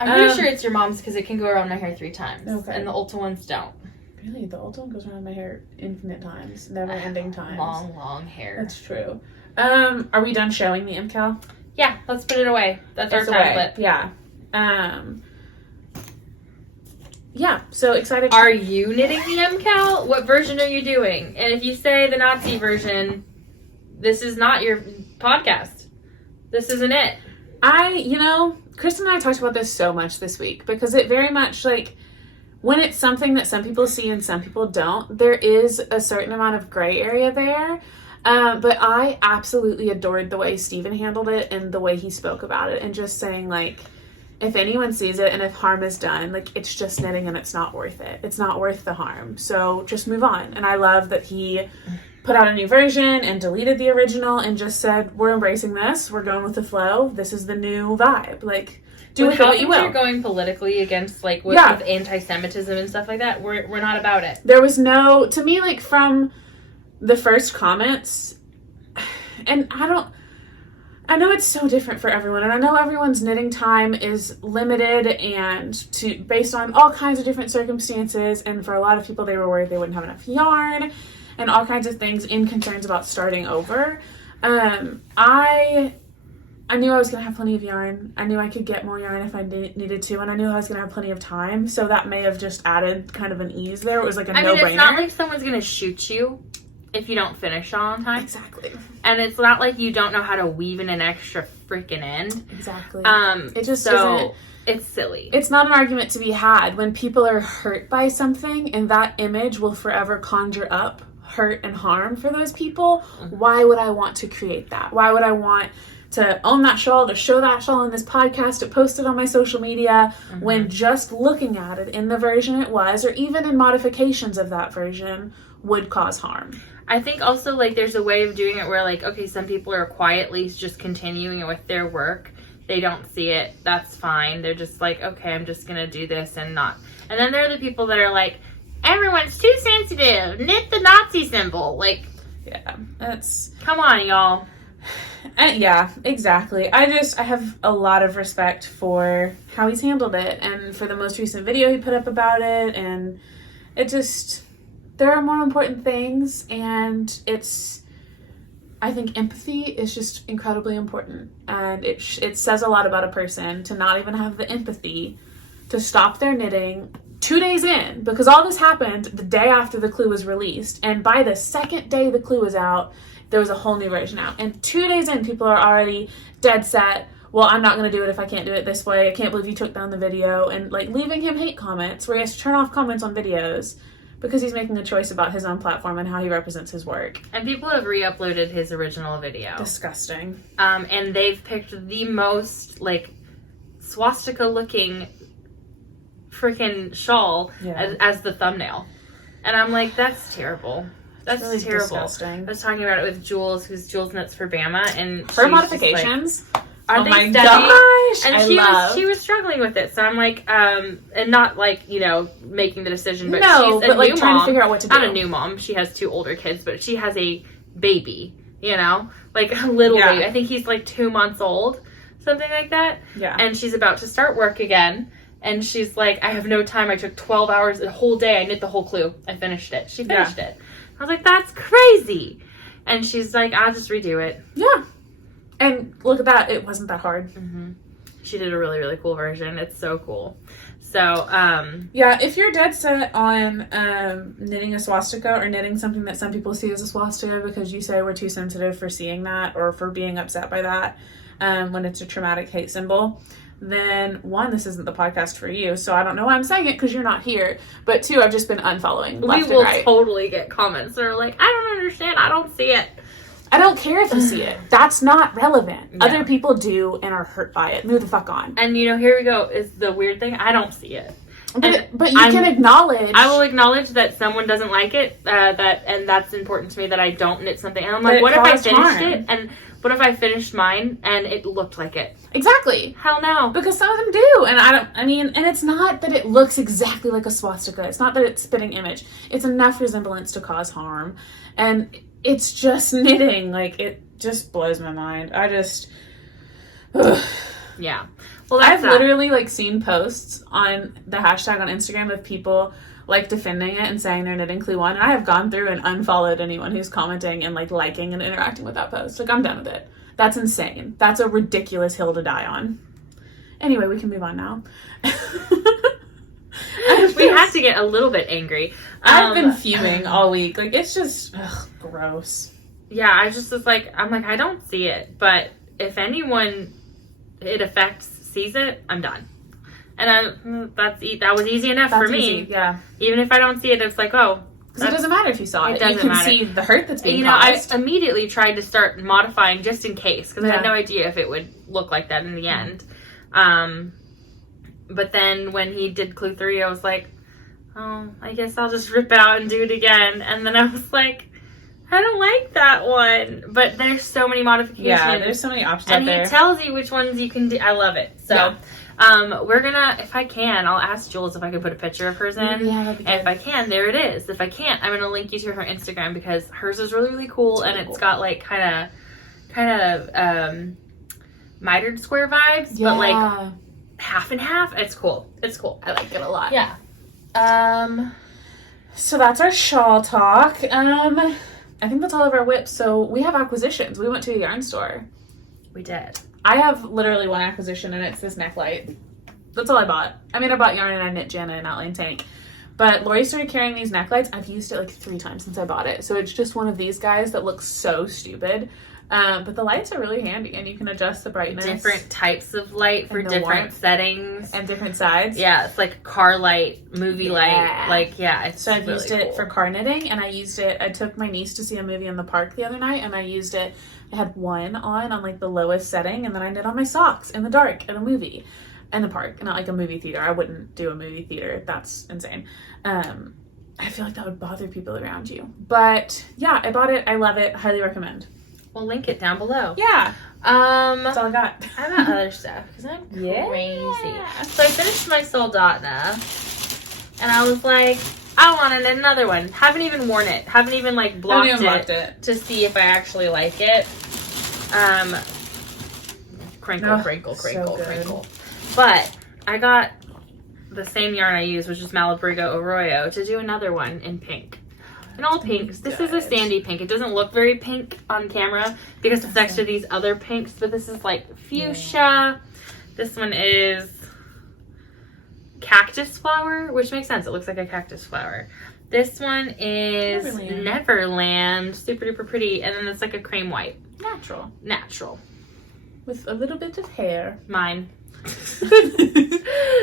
I'm pretty sure it's your mom's because it can go around my hair 3 times. Okay. And the Ulta ones don't. Really? The old one goes around my hair infinite times. Never-ending times. Long hair. That's true. Are we done showing the MCAL? Yeah, let's put it away. That's our time clip. Yeah. Yeah, so excited. Are you knitting the MCAL? What version are you doing? And if you say the Nazi version, this is not your podcast. This isn't it. Christen and I talked about this so much this week because it very much, like, when it's something that some people see and some people don't, there is a certain amount of gray area there. But I absolutely adored the way Steven handled it and the way he spoke about it and just saying, like, if anyone sees it and if harm is done, like, it's just knitting and it's not worth it. It's not worth the harm. So just move on. And I love that he put out a new version and deleted the original and just said, we're embracing this. We're going with the flow. This is the new vibe. Like, do with it what you will. You're going politically against, like, with anti-Semitism and stuff like that. We're not about it. There was no, to me, like, from the first comments, and I know it's so different for everyone, and I know everyone's knitting time is limited and based on all kinds of different circumstances, and for a lot of people, they were worried they wouldn't have enough yarn, and all kinds of things in concerns about starting over. I knew I was going to have plenty of yarn. I knew I could get more yarn if I needed to, and I knew I was going to have plenty of time, so that may have just added kind of an ease there. It was like a no-brainer. It's not like someone's going to shoot you if you don't finish on time. Exactly. And it's not like you don't know how to weave in an extra freaking end. Exactly. It just isn't. It's silly. It's not an argument to be had when people are hurt by something and that image will forever conjure up hurt and harm for those people. Why would I want to create that? Why would I want to own that shawl, to show that shawl in this podcast, to post it on my social media, when just looking at it in the version it was, or even in modifications of that version, would cause harm? I think also, like, there's a way of doing it where, like, okay, some people are quietly just continuing with their work. They don't see it. That's fine. They're just like, okay, I'm just going to do this and not. And then there are the people that are like, everyone's too sensitive. Knit the Nazi symbol. Like, yeah, that's... Come on, y'all. Yeah, exactly. I have a lot of respect for how he's handled it and for the most recent video he put up about it, and it just... There are more important things, and I think empathy is just incredibly important, and it says a lot about a person to not even have the empathy to stop their knitting 2 days in, because all this happened the day after the clue was released, and by the second day the clue was out, there was a whole new version out, and 2 days in, people are already dead set, well, I'm not going to do it if I can't do it this way, I can't believe you took down the video, and, like, leaving him hate comments where he has to turn off comments on videos because he's making a choice about his own platform and how he represents his work. And people have re-uploaded his original video. Disgusting. And they've picked the most, like, swastika-looking freaking shawl as the thumbnail. And I'm like, that's terrible. That's really terrible. Disgusting. I was talking about it with Jules, who's Jules Knits for Bama, and her modifications... Aren't they my steady? Gosh! And she was struggling with it, so I'm like, and not like, you know, making the decision, but no, she's a like new trying mom. to figure out what to do. Not a new mom. She has 2 older kids, but she has a baby. You know, like a little baby. I think he's like 2 months old, something like that. Yeah. And she's about to start work again, and she's like, I have no time. I took 12 hours, a whole day. I knit the whole clue. I finished it. She finished it. I was like, that's crazy. And she's like, I'll just redo it. Yeah. And look at that. It wasn't that hard. She did a really, really cool version. It's so cool. So, yeah, if you're dead set on knitting a swastika or knitting something that some people see as a swastika because you say we're too sensitive for seeing that or for being upset by that when it's a traumatic hate symbol, then 1, this isn't the podcast for you. So I don't know why I'm saying it because you're not here. But 2, I've just been unfollowing left and right. We will totally get comments that are like, I don't understand. I don't see it. I don't care if you see it. That's not relevant. Yeah. Other people do and are hurt by it. Move the fuck on. And, you know, here we go. Is the weird thing. I don't see it. But you can acknowledge. I will acknowledge that someone doesn't like it. And that's important to me that I don't knit something. And I'm like, what if I finished it? And what if I finished mine and it looked like it? Exactly. Hell no. Because some of them do. And and it's not that it looks exactly like a swastika. It's not that it's spitting image. It's enough resemblance to cause harm. And it's just knitting. Like, it just blows my mind. Yeah. Well, I've literally like seen posts on the hashtag on Instagram of people like defending it and saying they're knitting Clue 1, and I have gone through and unfollowed anyone who's commenting and like liking and interacting with that post. Like, I'm done with it. That's insane. That's a ridiculous hill to die on. Anyway, we can move on now. We have to get a little bit angry. I've been fuming all week. Like, it's just gross. Yeah, I just was like, I'm like, I don't see it, but if anyone it affects sees it, I'm done. And that was easy enough for me. Easy, yeah. Even if I don't see it, it's like, oh. Because it doesn't matter if you saw it. You can see the hurt that's being caused. I immediately tried to start modifying just in case, because I had Yeah. no idea if it would look like that in the end. But then when he did Clue 3, I was like, oh, I guess I'll just rip it out and do it again. And then I was like, I don't like that one. But there's so many modifications. Yeah, there's so many options out there. And he tells you which ones you can do. I love it. So, we're gonna, if I can, I'll ask Jules if I can put a picture of hers in. Yeah, that'd be good. And if I can, there it is. If I can't, I'm gonna link you to her Instagram because hers is really, really cool. And it's got like kind of mitered square vibes, but like half and half. It's cool. It's cool. I like it a lot. Yeah. So that's our shawl talk. I think that's all of our whips. So we have acquisitions. We went to a yarn store. We did. I have literally one acquisition, and it's this neck light. That's all I bought. I mean, I bought yarn and I knit Jana an outline tank. But Lori started carrying these neck lights. I've used it like 3 times since I bought it. So it's just one of these guys that looks so stupid. But the lights are really handy, and you can adjust the brightness. Different types of light for different warmth. settings. And different sides. Yeah, it's like car light, movie light. Like, yeah, it's So I've really used it cool. for car knitting, and I used it, I took my niece to see a movie in the park the other night, and I used it, I had one on like the lowest setting, and then I knit on my socks in the dark at a movie in the park, not like a movie theater. I wouldn't do a movie theater. That's insane. I feel like that would bother people around you. But yeah, I bought it. I love it. Highly recommend. We'll link it down below. Yeah. That's all I got. I got other stuff because I'm crazy. So I finished my Soldotna, and I was like, I wanted another one. Haven't even worn it. Haven't even like blocked it to see if I actually like it. Crinkle, crinkle, crinkle, so crinkle. But I got the same yarn I use, which is Malabrigo Arroyo, to do another one in pink. In all pinks. This is a sandy pink. It doesn't look very pink on camera because it's next to these other pinks, but this is like fuchsia. This one is cactus flower, which makes sense. It looks like a cactus flower. This one is Neverland. Super duper pretty. And then it's like a cream white. Natural. With a little bit of hair. Mine.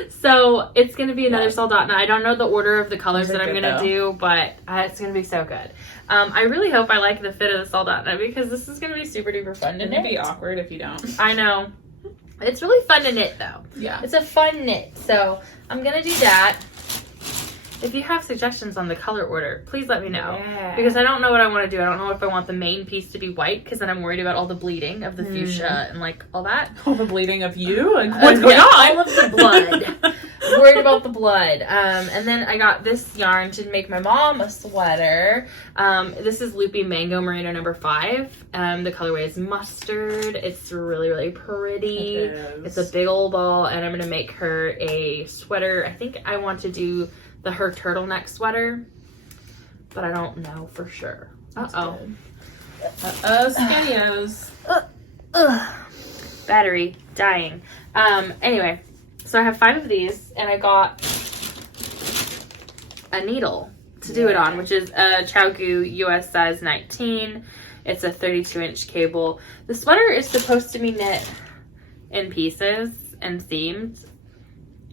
So it's gonna be another Soldotna. I don't know the order of the colors that I'm gonna do, but it's gonna be so good. I really hope I like the fit of the Soldotna because this is gonna be super duper fun to knit. It'd be awkward if you don't. I know. It's really fun to knit though. Yeah. It's a fun knit. So I'm gonna do that. If you have suggestions on the color order, please let me know. Yeah. Because I don't know what I want to do. I don't know if I want the main piece to be white because then I'm worried about all the bleeding of the fuchsia and like all that. All the bleeding of you? Like, what's going on? All of the blood. Worried about the blood. And then I got this yarn to make my mom a sweater. This is Loopy Mango Merino number 5. The colorway is mustard. It's really, really pretty. It's a big old ball, and I'm going to make her a sweater. I think I want to do her turtleneck sweater, but I don't know for sure. Uh-oh. Spanios. Battery dying. Anyway, so I have 5 of these, and I got a needle to do it on, which is a Chowgu US size 19. It's a 32-inch cable. The sweater is supposed to be knit in pieces and seamed.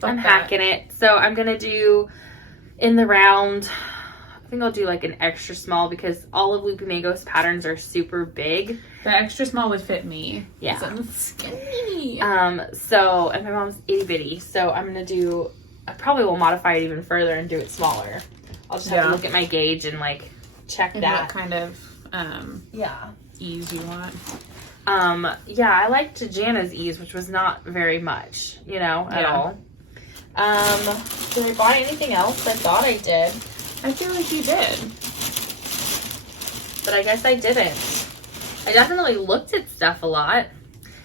I'm hacking it. So I'm going to do in the round, I think I'll do like an extra small because all of Loopy Mango's patterns are super big. The extra small would fit me. Yeah. I'm skinny. So, and my mom's itty bitty. So I'm going to do, I probably will modify it even further and do it smaller. I'll just have to look at my gauge and like check and that. What kind of ease you want. Yeah, I liked Jana's ease, which was not very much, at all. Did I buy anything else? I thought I did. I feel like you did. But I guess I didn't. I definitely looked at stuff a lot.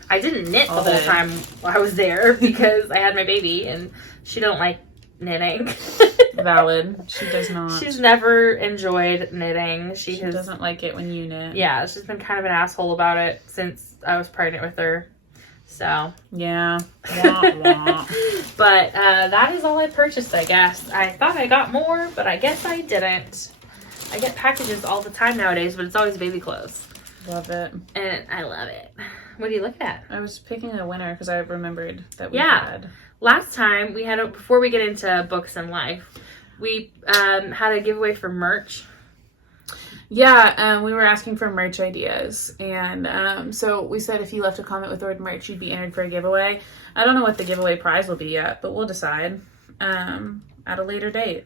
I didn't knit the All whole day. time while I was there because I had my baby and she don't like knitting. Valid. She does not. She's never enjoyed knitting. She has, doesn't like it when you knit. yeah, she's been kind of an asshole about it since I was pregnant with her. So. Yeah. Wah, wah. But that is all I purchased, I guess. I thought I got more, but I guess I didn't. I get packages all the time nowadays, but it's always baby clothes. Love it. And I love it. What are you looking at? I was picking a winner because I remembered that we Yeah. had. Last time we had before we get into books and life, we had a giveaway for merch. Yeah, we were asking for merch ideas, and so we said if you left a comment with the word merch, you'd be entered for a giveaway. I don't know what the giveaway prize will be yet, but we'll decide at a later date.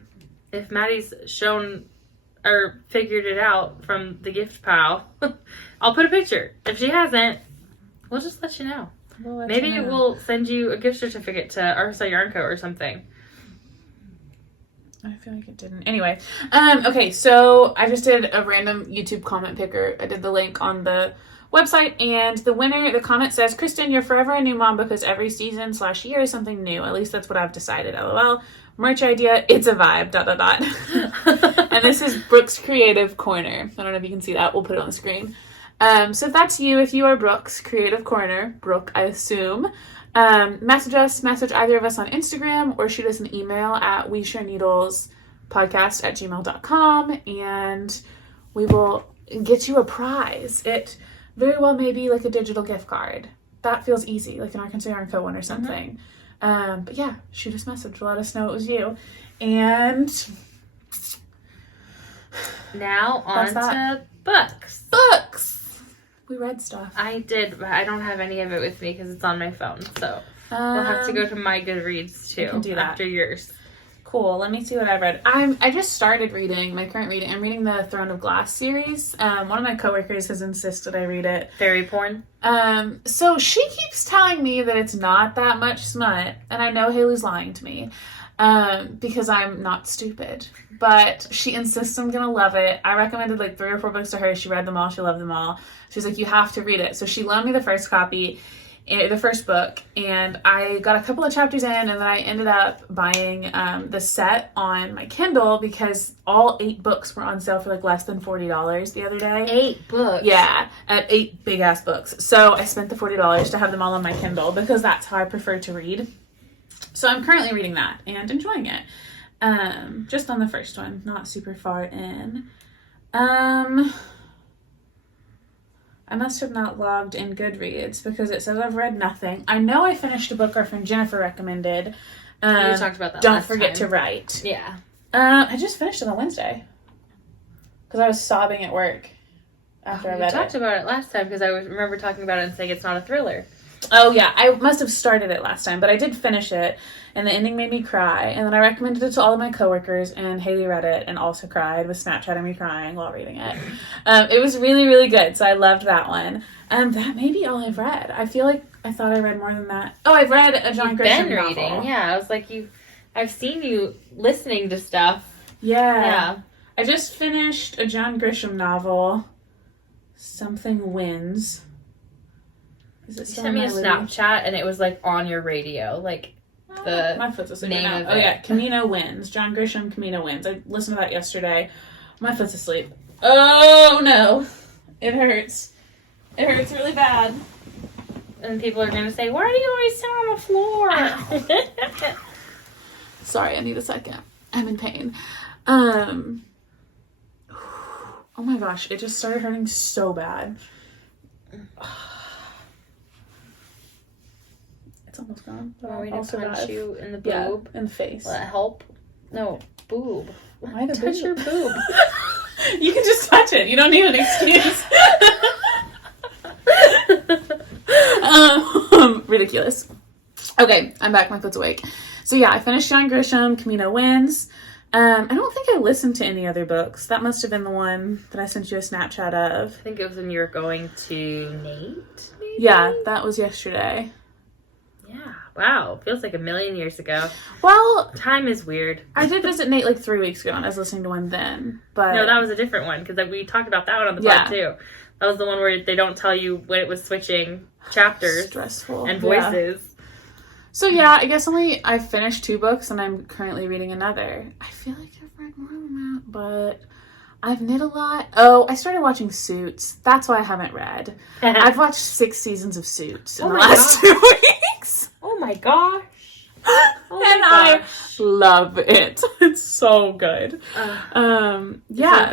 If Maddie's shown or figured it out from the gift pile, I'll put a picture. If she hasn't, we'll just let you know. We'll let Maybe you know. we'll send you a gift certificate to Arsa Yarnco or something. I feel like it didn't. Anyway, okay, so I just did a random YouTube comment picker. I did the link on the website, and the winner, the comment says, Christen, you're forever a new mom because every season/year is something new. At least that's what I've decided. LOL. Merch idea, it's a vibe, ... And this is Brooke's Creative Corner. I don't know if you can see that. We'll put it on the screen. So if that's you, if you are Brooke's Creative Corner, Brooke, I assume, message either of us on Instagram or shoot us an email at WeShareNeedlesPodcast@gmail.com, and we will get you a prize. It very well may be like a digital gift card. That feels easy, like an Arkansas Yarn Co. one or something. But yeah, shoot us a message. Let us know it was you. And Now on That's to books. books! We read stuff. I did, but I don't have any of it with me because it's on my phone. So we'll have to go to my Goodreads too can do that. after yours. Cool. Let me see what I read. I just started reading my current reading. I'm reading the Throne of Glass series. One of my coworkers has insisted I read it. Fairy porn. So she keeps telling me that it's not that much smut, and I know Haley's lying to me, because I'm not stupid. But she insists I'm gonna love it. I recommended like 3 or 4 books to her. She read them all. She loved them all. She's like, you have to read it. So she loaned me the first copy, the first book, and I got a couple of chapters in, and then I ended up buying the set on my Kindle because all 8 books were on sale for like less than $40 the other day. 8 books. Yeah, at 8 big ass books. So I spent the $40 to have them all on my Kindle because that's how I prefer to read. So I'm currently reading that and enjoying it. Just on the first one, not super far in. I must have not logged in Goodreads because it says I've read nothing. I know I finished a book our friend Jennifer recommended. You talked about that Don't last Forget time. to Write. Yeah. I just finished it on Wednesday because I was sobbing at work after I You read talked it. about it last time because I remember talking about it and saying it's not a thriller. Oh yeah, I must have started it last time, but I did finish it, and the ending made me cry, and then I recommended it to all of my coworkers, and Haley read it and also cried, was Snapchatting me crying while reading it. It was really, really good, so I loved that one. That may be all I've read. I feel like I thought I read more than that. Oh, I've read a John You've Grisham been reading. novel. Yeah, I was like, I've seen you listening to stuff. Yeah. I just finished a John Grisham novel, Something Wins. Is it You still sent me a in my living- Snapchat and it was like on your radio. Like, the my foot's asleep right name now. of Oh it. yeah, Camino Wins. John Grisham, Camino Wins. I listened to that yesterday. My foot's asleep. Oh no, it hurts. It hurts really bad. and people are going to say, why do you always sit on the floor? Sorry, I need a second. I'm in pain. Oh my gosh, it just started hurting so bad. It's almost gone. But Want me I'll to punch survive. you in the Yeah, boob? in the face. Will that help? No, boob. Why the Touch boob? your boob. You can just touch it. You don't need an excuse. Ridiculous. Okay, I'm back. My foot's awake. So yeah, I finished John Grisham, Camino Wins. I don't think I listened to any other books. That must have been the one that I sent you a Snapchat of. I think it was when you were going to Nate, maybe? Yeah, that was yesterday. Yeah. Wow. Feels like a million years ago. Well, Time is weird. I did visit Nate like 3 weeks ago and I was listening to one then. But No, that was a different one because we talked about that one on the Yeah. pod too. That was the one where they don't tell you when it was switching chapters Stressful. and voices. So yeah, I guess I finished 2 books and I'm currently reading another. I feel like I've read more than that, but I've knit a lot. Oh, I started watching Suits. That's why I haven't read. I've watched 6 seasons of Suits in the last 2 weeks. Oh my gosh. I love it. It's so good. Yeah. Oh yeah,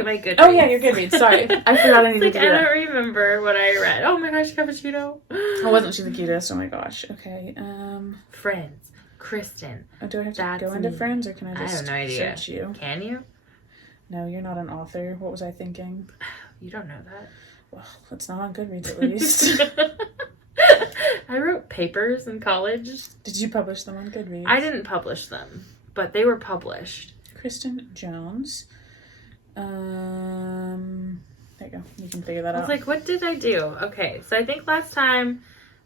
you're Goodreads. Sorry, I forgot I needed to do that. I don't remember what I read. Oh my gosh, cappuccino. Oh, wasn't she the cutest? Oh my gosh. Okay. Friends. Christen. Oh, do I have to go into Friends, or can I just have no idea. search you? Can you? No, you're not an author. What was I thinking? You don't know that. Well, it's not on Goodreads at least. I wrote papers in college. Did you publish them on Goodreads? I didn't publish them, but they were published. Christen Jones. There you go. You can figure that out. I was like, what did I do? Okay, so I think last time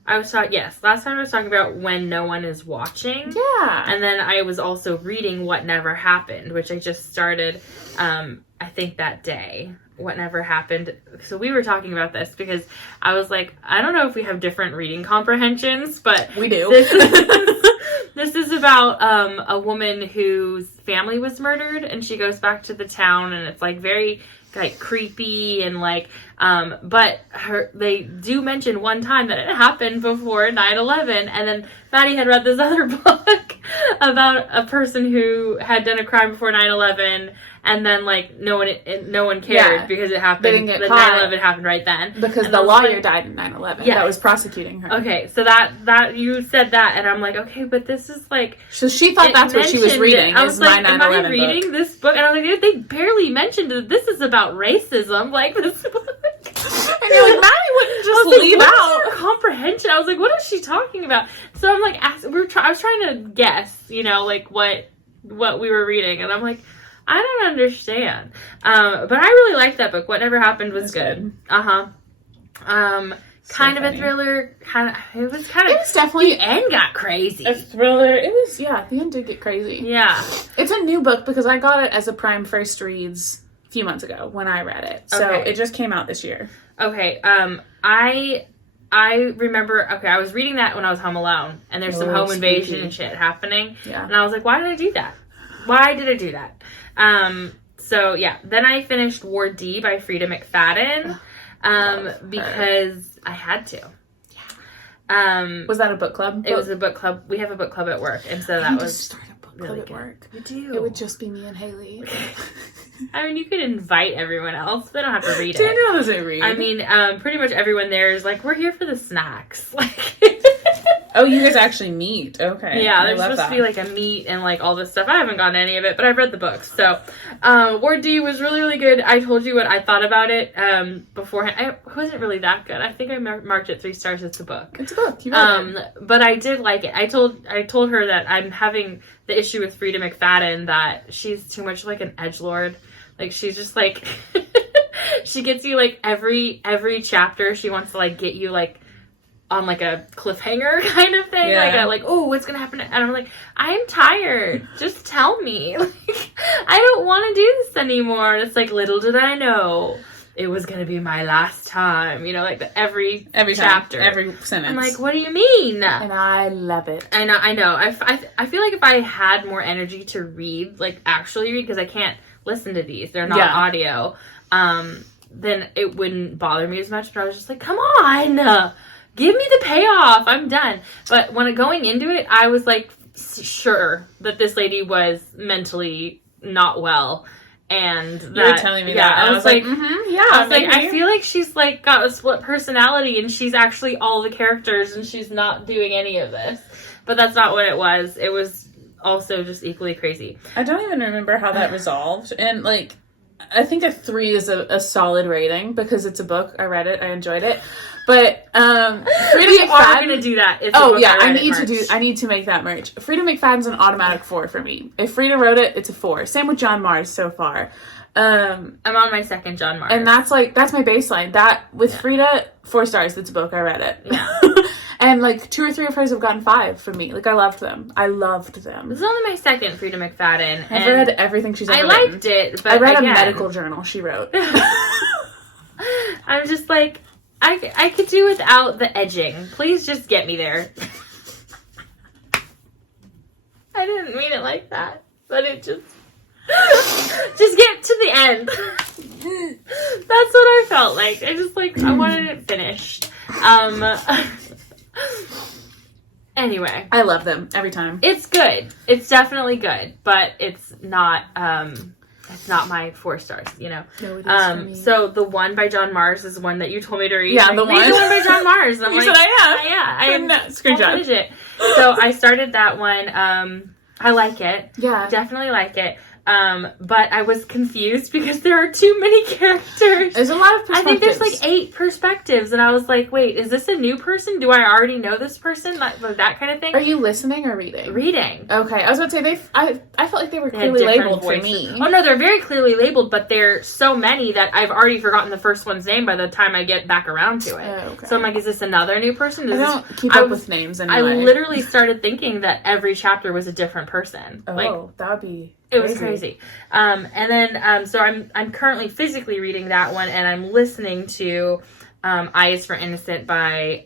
I was talking about When No One Is Watching. Yeah. And then I was also reading What Never Happened, which I just started, I think that day. What Never Happened. So we were talking about this because I was like, I don't know if we have different reading comprehensions, but we do. This is about a woman whose family was murdered, and she goes back to the town, and it's like very like creepy and like but they do mention one time that it happened before 9/11, and then Maddie had read this other book about a person who had done a crime before 9/11, and then like no one cared because it happened. They didn't get 9/11 happened right then because the lawyer died in 9/11. Yeah, that was prosecuting her. Okay, so that you said that, and I'm like, okay, but this is like. So she thought that's what she was reading. I was like, am I reading book? this book? And I was like, they barely mentioned that this is about racism. Like this book. And you're like, Maddie wouldn't just leave out comprehension. I was like, what is she talking about? So I'm like, I was trying to guess, like what we were reading, and I'm like, I don't understand. But I really liked that book. What Never Happened was good. Kind of a thriller. It was definitely the end got crazy. A thriller. It was, yeah. The end did get crazy. Yeah, it's a new book because I got it as a Prime First Reads a few months ago when I read it. So it just came out this year. Okay. I remember. Okay, I was reading that when I was home alone, and there's some home invasion and shit happening. Yeah, and I was like, why did I do that? Why did I do that? So yeah, then I finished War D by Frida McFadden, because I had to. Yeah. Was that a book club? It was a book club. We have a book club at work, and so that was start a book club at work. You do. It would just be me and Haley. I mean, you could invite everyone else. They don't have to read it. Daniel doesn't read. I mean, pretty much everyone there is like, we're here for the snacks. Like. Oh, you guys actually meet. Okay. Yeah, there's supposed to be like a meet and like all this stuff. I haven't gotten any of it, but I've read the books. So, War D was really, really good. I told you what I thought about it beforehand. It wasn't really that good. I think I marked it 3 stars. It's a book. It's a book. You read it. But I did like it. I told her that I'm having the issue with Frida McFadden that she's too much like an edgelord. Like she's just like she gets you like every chapter. She wants to like get you like on like a cliffhanger kind of thing. Yeah. Like, oh, what's gonna happen? And I'm like, I'm tired. Just tell me. Like, I don't want to do this anymore. And it's like, little did I know it was gonna be my last time. Like every chapter, every sentence. I'm like, what do you mean? And I love it. I know. I feel like if I had more energy to read, like actually read, because I can't listen to these. They're not audio. Then it wouldn't bother me as much. But I was just like, come on. Give me the payoff. I'm done. But when going into it, I was like sure that this lady was mentally not well, and that, you were telling me that. I was like, I feel like she's like got a split personality, and she's actually all the characters, and she's not doing any of this. But that's not what it was. It was also just equally crazy. I don't even remember how that resolved, and like, I think a 3 is a solid rating because it's a book. I read it. I enjoyed it. But Frida McFadden, are going to do that. It's I need to make that merch. Frida McFadden's an automatic 4 for me. If Frida wrote it, it's a 4. Same with John Mars so far. I'm on my second John Mars, and that's my baseline. That with Frida, 4 stars. It's a book. I read it. Yeah. And like 2 or 3 of hers have gotten 5 from me. Like I loved them. This is only my second Frida McFadden. I've read everything she's ever written. Liked it, but I read a medical journal she wrote. I'm just like, I could do without the edging. Please just get me there. I didn't mean it like that, but it just get to the end. That's what I felt like. I wanted it finished. Anyway. I love them every time. It's good. It's definitely good, but it's not my 4 stars, you know. No, it is for me. So the one by John Mars is one that you told me to read. Yeah, the one. Read the one by John Mars. And I'm You said I am. Yeah, screenshot it. So I started that one. I like it. Yeah. Definitely like it. But I was confused because there are too many characters. There's a lot of perspectives. I think there's like 8 perspectives, and I was like, wait, is this a new person? Do I already know this person? Like that kind of thing. Are you listening or reading? Reading. Okay, I was about to say I felt like they were clearly labeled for me. Oh no, they're very clearly labeled, but there's so many that I've already forgotten the first one's name by the time I get back around to it. Oh, okay. So I'm like, is this another new person? I don't keep up with names anyway. I literally started thinking that every chapter was a different person. Oh, that would be. It was crazy. And then, so I'm currently physically reading that one, and I'm listening to I Is for Innocent by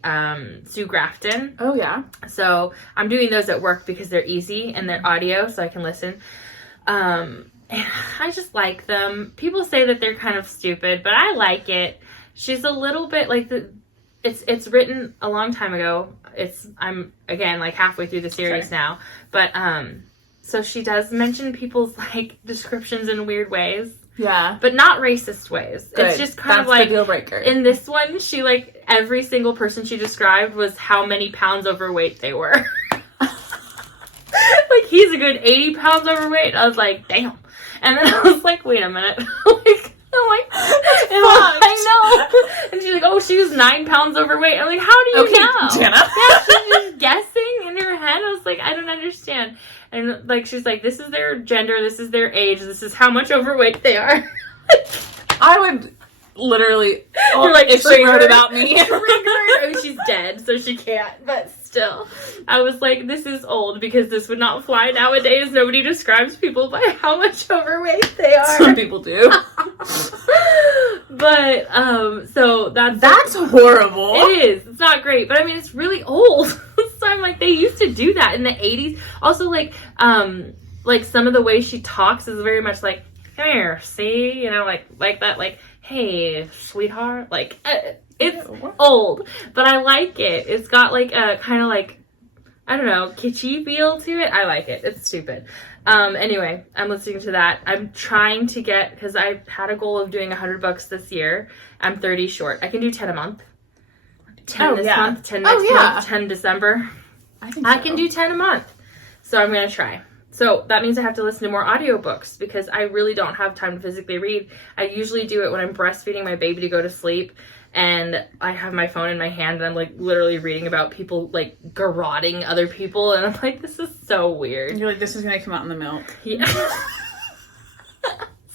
Sue Grafton. Oh, yeah. So I'm doing those at work because they're easy and they're audio, so I can listen. And I just like them. People say that they're kind of stupid, but I like it. She's a little bit like it's written a long time ago. I'm again like halfway through the series now, but so she does mention people's like descriptions in weird ways. Yeah. But not racist ways. Good. It's just kind That's of like the deal breaker. In this one, she like every single person she described was how many pounds overweight they were. Like he's a good 80 pounds overweight. I was like, damn. And then I was like, wait a minute. I know. And she's like, oh, she was 9 pounds overweight. I'm like, how do you know? Jenna. Yeah, she's just guessing in her head. I was like, I don't understand. And like, she's like, this is their gender, this is their age, this is how much overweight they are. I would literally, You're like, if she wrote about me. I mean, she's dead, so she can't, but still. I was like, this is old because this would not fly nowadays. Nobody describes people by how much overweight they are. Some people do. But, so that's horrible. It is. It's not great, but I mean, it's really old. So I'm like, they used to do that in the 80s. Also, like some of the way she talks is very much like, come here, see? You know, like that, like, hey, sweetheart. Like, it's old, but I like it. It's got like a kind of like, I don't know, kitschy feel to it. I like it. It's stupid. Anyway, I'm listening to that. I'm trying to get, because I had a goal of doing 100 books this year. I'm 30 short. I can do 10 a month. 10 this month, 10 next month, 10 December. I can do 10 a month. So I'm going to try. So that means I have to listen to more audiobooks because I really don't have time to physically read. I usually do it when I'm breastfeeding my baby to go to sleep. And I have my phone in my hand and I'm like literally reading about people like garroting other people. And I'm like, this is so weird. And you're like, this is going to come out in the milk. Yeah.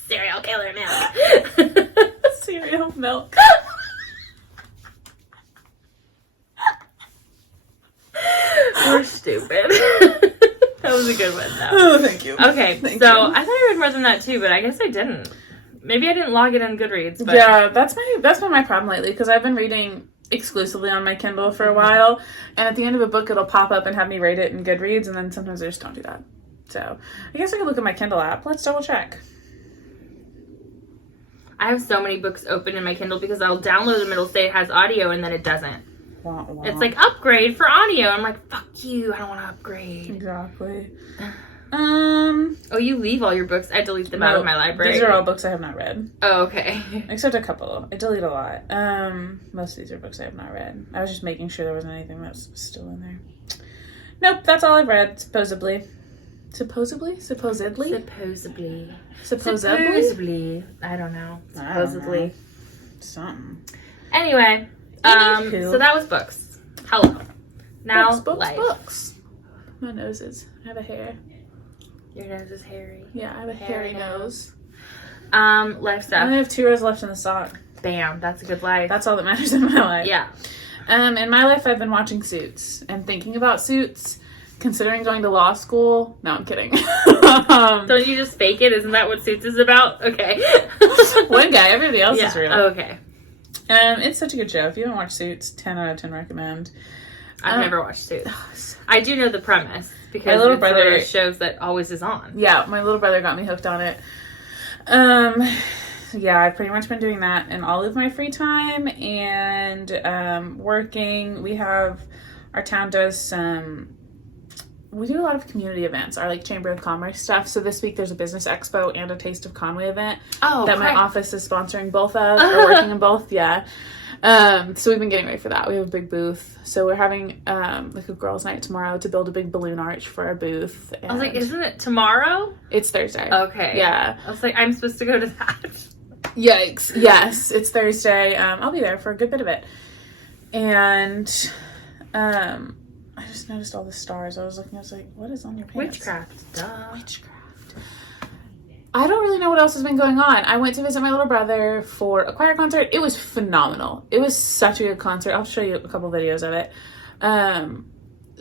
Serial killer milk. Cereal milk. We're stupid. That was a good one, though. Oh, thank you. Okay, Thank so you. I thought I read more than that, too, but I guess I didn't. Maybe I didn't log it on Goodreads, but... Yeah, that's been my problem lately, because I've been reading exclusively on my Kindle for a while, and at the end of a book, it'll pop up and have me rate it in Goodreads, and then sometimes I just don't do that. So, I guess I can look at my Kindle app. Let's double check. I have so many books open in my Kindle because I'll download them, it'll say it has audio, and then it doesn't. Wah, wah. It's like, upgrade for audio. I'm like, fuck you, I don't want to upgrade. Exactly. Oh, you leave all your books? I delete them out of my library. These are all books I have not read. Oh, okay. Except a couple. I delete a lot. Most of these are books I have not read. I was just making sure there wasn't anything that was still in there. Nope, that's all I've read, supposedly. Supposedly? Supposedly? Supposedly. Supposedly? I don't know. I don't Supposedly. know. Something. Anyway, Anywho. so that was books. Hello. Now, life. Books. My noses. I have a hair. Your nose is hairy. Yeah, I have a hairy nose. Life stuff. I have 2 rows left in the sock. Bam, that's a good life. That's all that matters in my life. Yeah. In my life, I've been watching Suits and thinking about Suits, considering going to law school. No, I'm kidding. Don't you just fake it? Isn't that what Suits is about? Okay. One guy, everybody else is real. Okay. It's such a good show. If you haven't watched Suits, 10 out of 10 recommend. I've never watched Suits. I do know the premise because my little it's one of brother those shows that always is on. Yeah, my little brother got me hooked on it. Yeah, I've pretty much been doing that in all of my free time and working. Our town does some, we do a lot of community events, our like Chamber of Commerce stuff. So this week there's a business expo and a Taste of Conway event that my office is sponsoring both of, or working in both, yeah. So we've been getting ready for that. We have a big booth. So we're having like a girls' night tomorrow to build a big balloon arch for our booth. I was like, isn't it tomorrow? It's Thursday. Okay. Yeah. I was like, I'm supposed to go to that. Yikes. Yes, it's Thursday. I'll be there for a good bit of it. And I just noticed all the stars. I was like, what is on your pants? Witchcraft. Duh. Witchcraft. I don't really know what else has been going on. I went to visit my little brother for a choir concert. It was phenomenal. It was such a good concert. I'll show you a couple videos of it.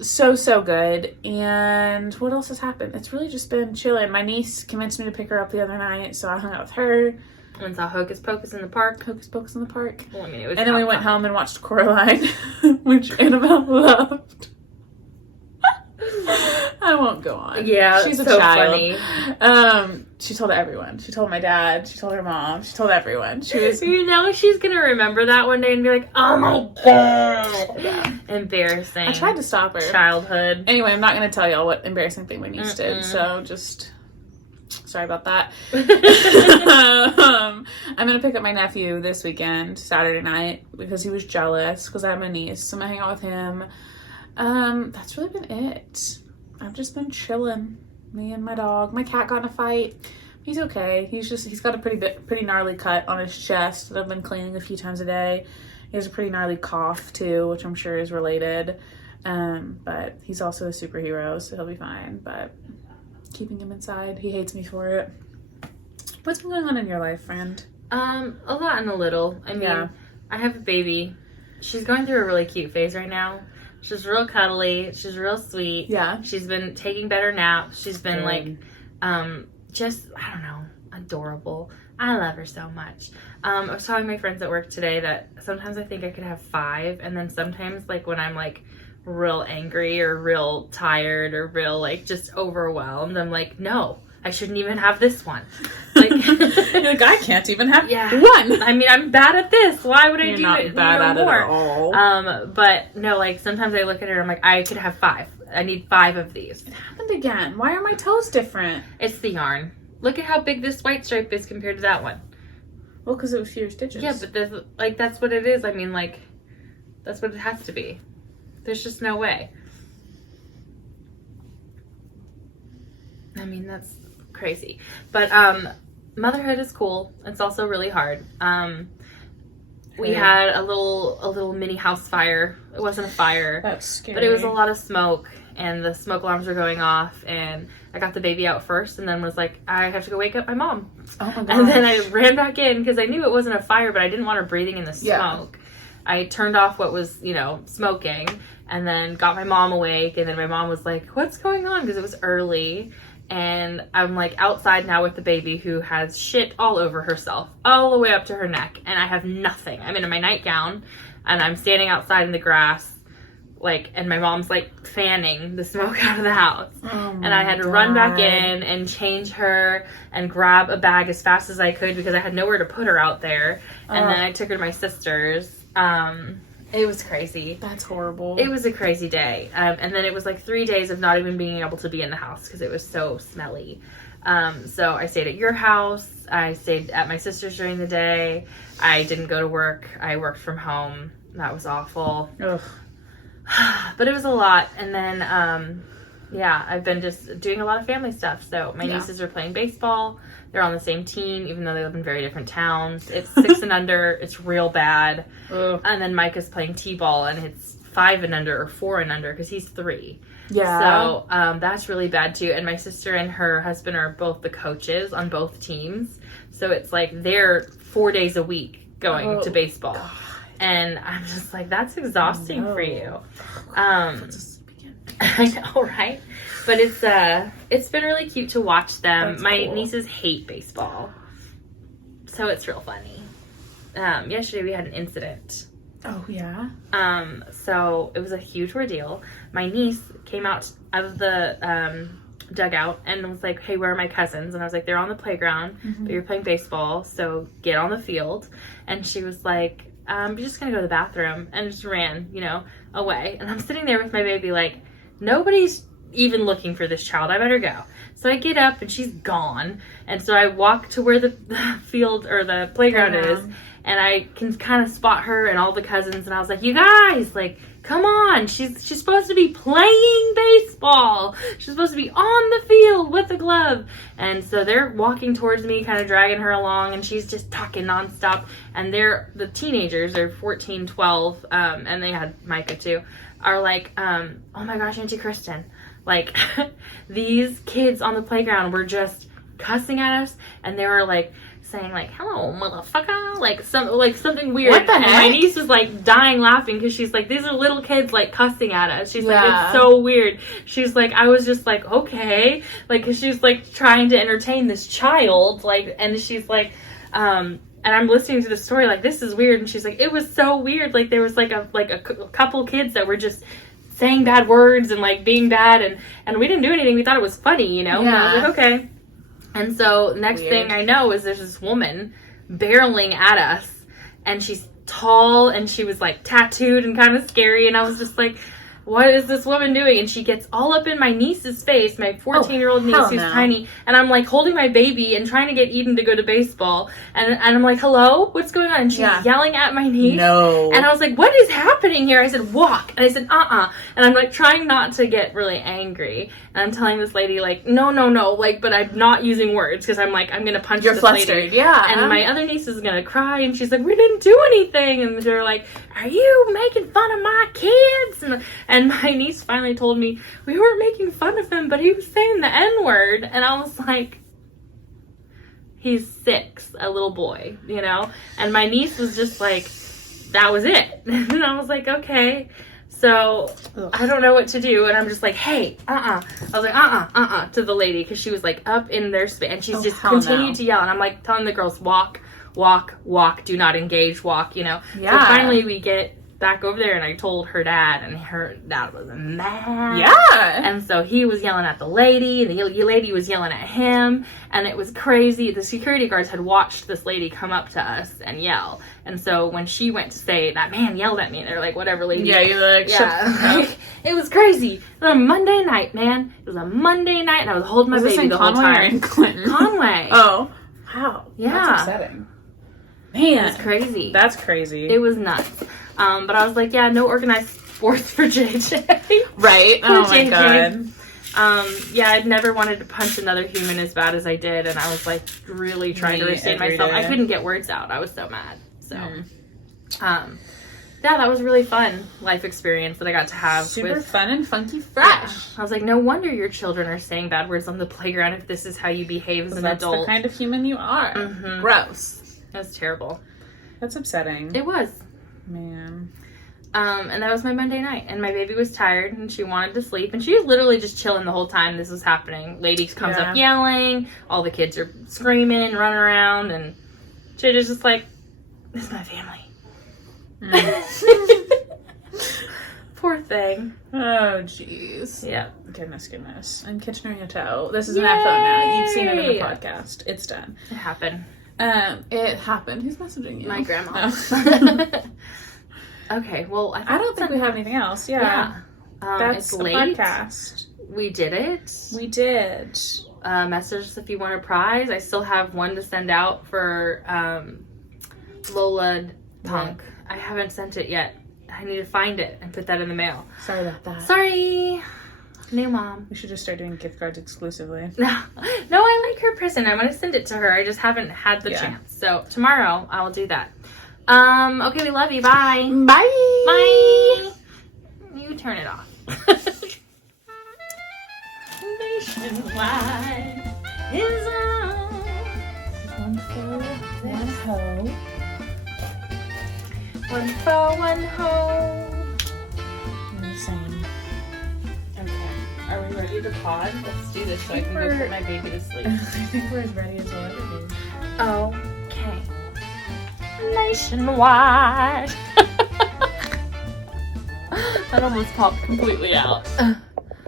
So good. And what else has happened? It's really just been chilling. My niece convinced me to pick her up the other night, so I hung out with her. And saw Hocus Pocus in the park. Hocus Pocus in the park. Well, I mean, it was and then we went home and watched Coraline, which Annabelle loved. I won't go on. Yeah, she's a so child. Funny. She told everyone. She told my dad. She told her mom. She told everyone. She was. You know, she's gonna remember that one day and be like, "Oh my god!" Yeah. Embarrassing. I tried to stop her. Childhood. Anyway, I'm not gonna tell y'all what embarrassing thing my niece did. So just. Sorry about that. I'm gonna pick up my nephew this weekend, Saturday night, because he was jealous because I have my niece. So I'm gonna hang out with him. That's really been it. I've just been chilling. Me and my dog. My cat got in a fight. He's okay. He's got a pretty gnarly cut on his chest that I've been cleaning a few times a day. He has a pretty gnarly cough too, which I'm sure is related. But he's also a superhero, so he'll be fine. But keeping him inside, he hates me for it. What's been going on in your life, friend? A lot and a little. I mean, I have a baby. She's going through a really cute phase right now. She's real cuddly. She's real sweet. Yeah. She's been taking better naps. She's been just, I don't know, adorable. I love her so much. I was telling my friends at work today that sometimes I think I could have 5, and then sometimes like when I'm like real angry or real tired or real like just overwhelmed, I'm like, no, I shouldn't even have this one. Like, you're like, I can't even have one. I mean, I'm bad at this. Why would I do not it bad at more? It at all. But no, like sometimes I look at her, I'm like, I could have 5. I need 5 of these. It happened again. Why are my toes different? It's the yarn. Look at how big this white stripe is compared to that one. Well, because it was fewer stitches. Yeah, but that's what it is. I mean, like, that's what it has to be. There's just no way. I mean, that's crazy. But motherhood is cool. It's also really hard. We had a little mini house fire. It wasn't a fire. That's scary. But it was a lot of smoke, and the smoke alarms were going off, and I got the baby out first and then was like, I have to go wake up my mom. Oh my God. And then I ran back in because I knew it wasn't a fire, but I didn't want her breathing in the smoke. I turned off what was, smoking, and then got my mom awake, and then my mom was like, what's going on? Because it was early. And I'm like outside now with the baby who has shit all over herself, all the way up to her neck. And I have nothing. I'm in my nightgown and I'm standing outside in the grass, and my mom's like fanning the smoke out of the house. Oh and I had to run back in and change her and grab a bag as fast as I could because I had nowhere to put her out there. And then I took her to my sister's. It was crazy. That's horrible. It was a crazy day. And then it was like 3 days of not even being able to be in the house because it was so smelly. So I stayed at your house. I stayed at my sister's during the day. I didn't go to work. I worked from home. That was awful. Ugh. But it was a lot. And then, I've been just doing a lot of family stuff. So my nieces are playing baseball. They're on the same team, even though they live in very different towns. It's 6 and under. It's real bad. Ugh. And then Micah's playing t-ball, and it's 5 and under or 4 and under because he's 3. Yeah. So that's really bad too. And my sister and her husband are both the coaches on both teams. So it's like they're 4 days a week going to baseball. God. And I'm just like, that's exhausting for you. I know, right? But it's been really cute to watch them. That's my cool. nieces hate baseball. So it's real funny. yesterday we had an incident. Oh, yeah? So it was a huge ordeal. My niece came out of the dugout and was like, hey, where are my cousins? And I was like, they're on the playground, but you're playing baseball, so get on the field. And she was like, I'm just gonna go to the bathroom, and just ran, away. And I'm sitting there with my baby like, nobody's even looking for this child. I better go. So I get up and she's gone. And so I walk to where the field or the playground is, and I can kind of spot her and all the cousins. And I was like, you guys, like, come on. She's supposed to be playing baseball. She's supposed to be on the field with the glove. And so they're walking towards me, kind of dragging her along, and she's just talking nonstop. And the teenagers, they're 14, 12, and they had Micah too, are like, oh my gosh, Auntie Christen. Like, these kids on the playground were just cussing at us, and they were like saying like, hello motherfucker, like something weird. What the and heck? my niece was like dying laughing because she's like, these are little kids like cussing at us. She's like, it's so weird. She's like, I was just like, okay, like, cause she's like trying to entertain this child, like, and she's like, and I'm listening to the story like, this is weird. And she's like, it was so weird. Like, there was like a couple kids that were just saying bad words and like being bad, and we didn't do anything. We thought it was funny, And I was like, okay. And so next thing I know is there's this woman barreling at us, and she's tall, and she was like tattooed and kind of scary, and I was just like, what is this woman doing? And she gets all up in my niece's face, my 14-year-old niece who's tiny, and I'm like holding my baby and trying to get Eden to go to baseball, and I'm like, hello, what's going on? And she's yelling at my niece. No. And I was like, what is happening here? I said, walk. And I said, and I'm like trying not to get really angry, and I'm telling this lady like, no, like, but I'm not using words because I'm like, I'm gonna punch this flustered, lady. yeah. And my other niece is gonna cry, and she's like, we didn't do anything. And they're like, are you making fun of my kids? And my niece finally told me, we weren't making fun of him, but he was saying the N-word. And I was like, he's 6, a little boy, And my niece was just like, that was it. And I was like, okay. So I don't know what to do. And I'm just like, hey, I was like, to the lady, because she was like up in their space. And she's just continued to yell. And I'm like telling the girls, walk, do not engage, walk, Yeah. So finally we get back over there, and I told her dad, and her dad was mad. Yeah. And so he was yelling at the lady, and the lady was yelling at him, and it was crazy. The security guards had watched this lady come up to us and yell. And so when she went to say, that man yelled at me, they're like, whatever, lady. Yeah, you're like, yeah. It was crazy. It was a Monday night, man. It was a Monday night, and I was holding my baby the whole time. Or in Clinton? Conway. Oh. Wow. Yeah. That's upsetting. Man. It was crazy. That's crazy. It was nuts. But I was like, yeah, no organized sports for JJ. Right? Oh my god. I'd never wanted to punch another human as bad as I did, and I was like really trying to restrain myself. day. I couldn't get words out. I was so mad. So, that was a really fun life experience that I got to have. Super fun and funky fresh. Yeah. I was like, no wonder your children are saying bad words on the playground if this is how you behave as an adult. That's the kind of human you are. Mm-hmm. Gross. That's terrible. That's upsetting. It was. Man. And that was my Monday night, and my baby was tired, and she wanted to sleep, and she was literally just chilling the whole time this was happening. Lady comes up yelling, all the kids are screaming, running around, and JJ's just like, this is my family. Poor thing. Oh, jeez. Yeah. Goodness. I'm Kitchener your toe. This is an iPhone now. You've seen it in the podcast. It's done. It happened. It happened. Who's messaging you? My grandma. Oh. Okay, well, I don't think we have anything else. Yeah. That's it's late. Podcast. We did it. We did. Message us if you want a prize. I still have one to send out for Lola Punk. I haven't sent it yet. I need to find it and put that in the mail. Sorry about that. Sorry. New mom. We should just start doing gift cards exclusively. No, I like her present. I want to send it to her. I just haven't had the chance. So tomorrow I will do that. Okay, we love you. Bye. Bye. Bye. You turn it off. Nationwide is on. One for one hoe. One for one hoe. Same. Okay. Are we ready to pod? Let's do this so I can go put my baby to sleep. I think we're as ready as we'll ever be. Okay. nationwide. That almost popped completely out.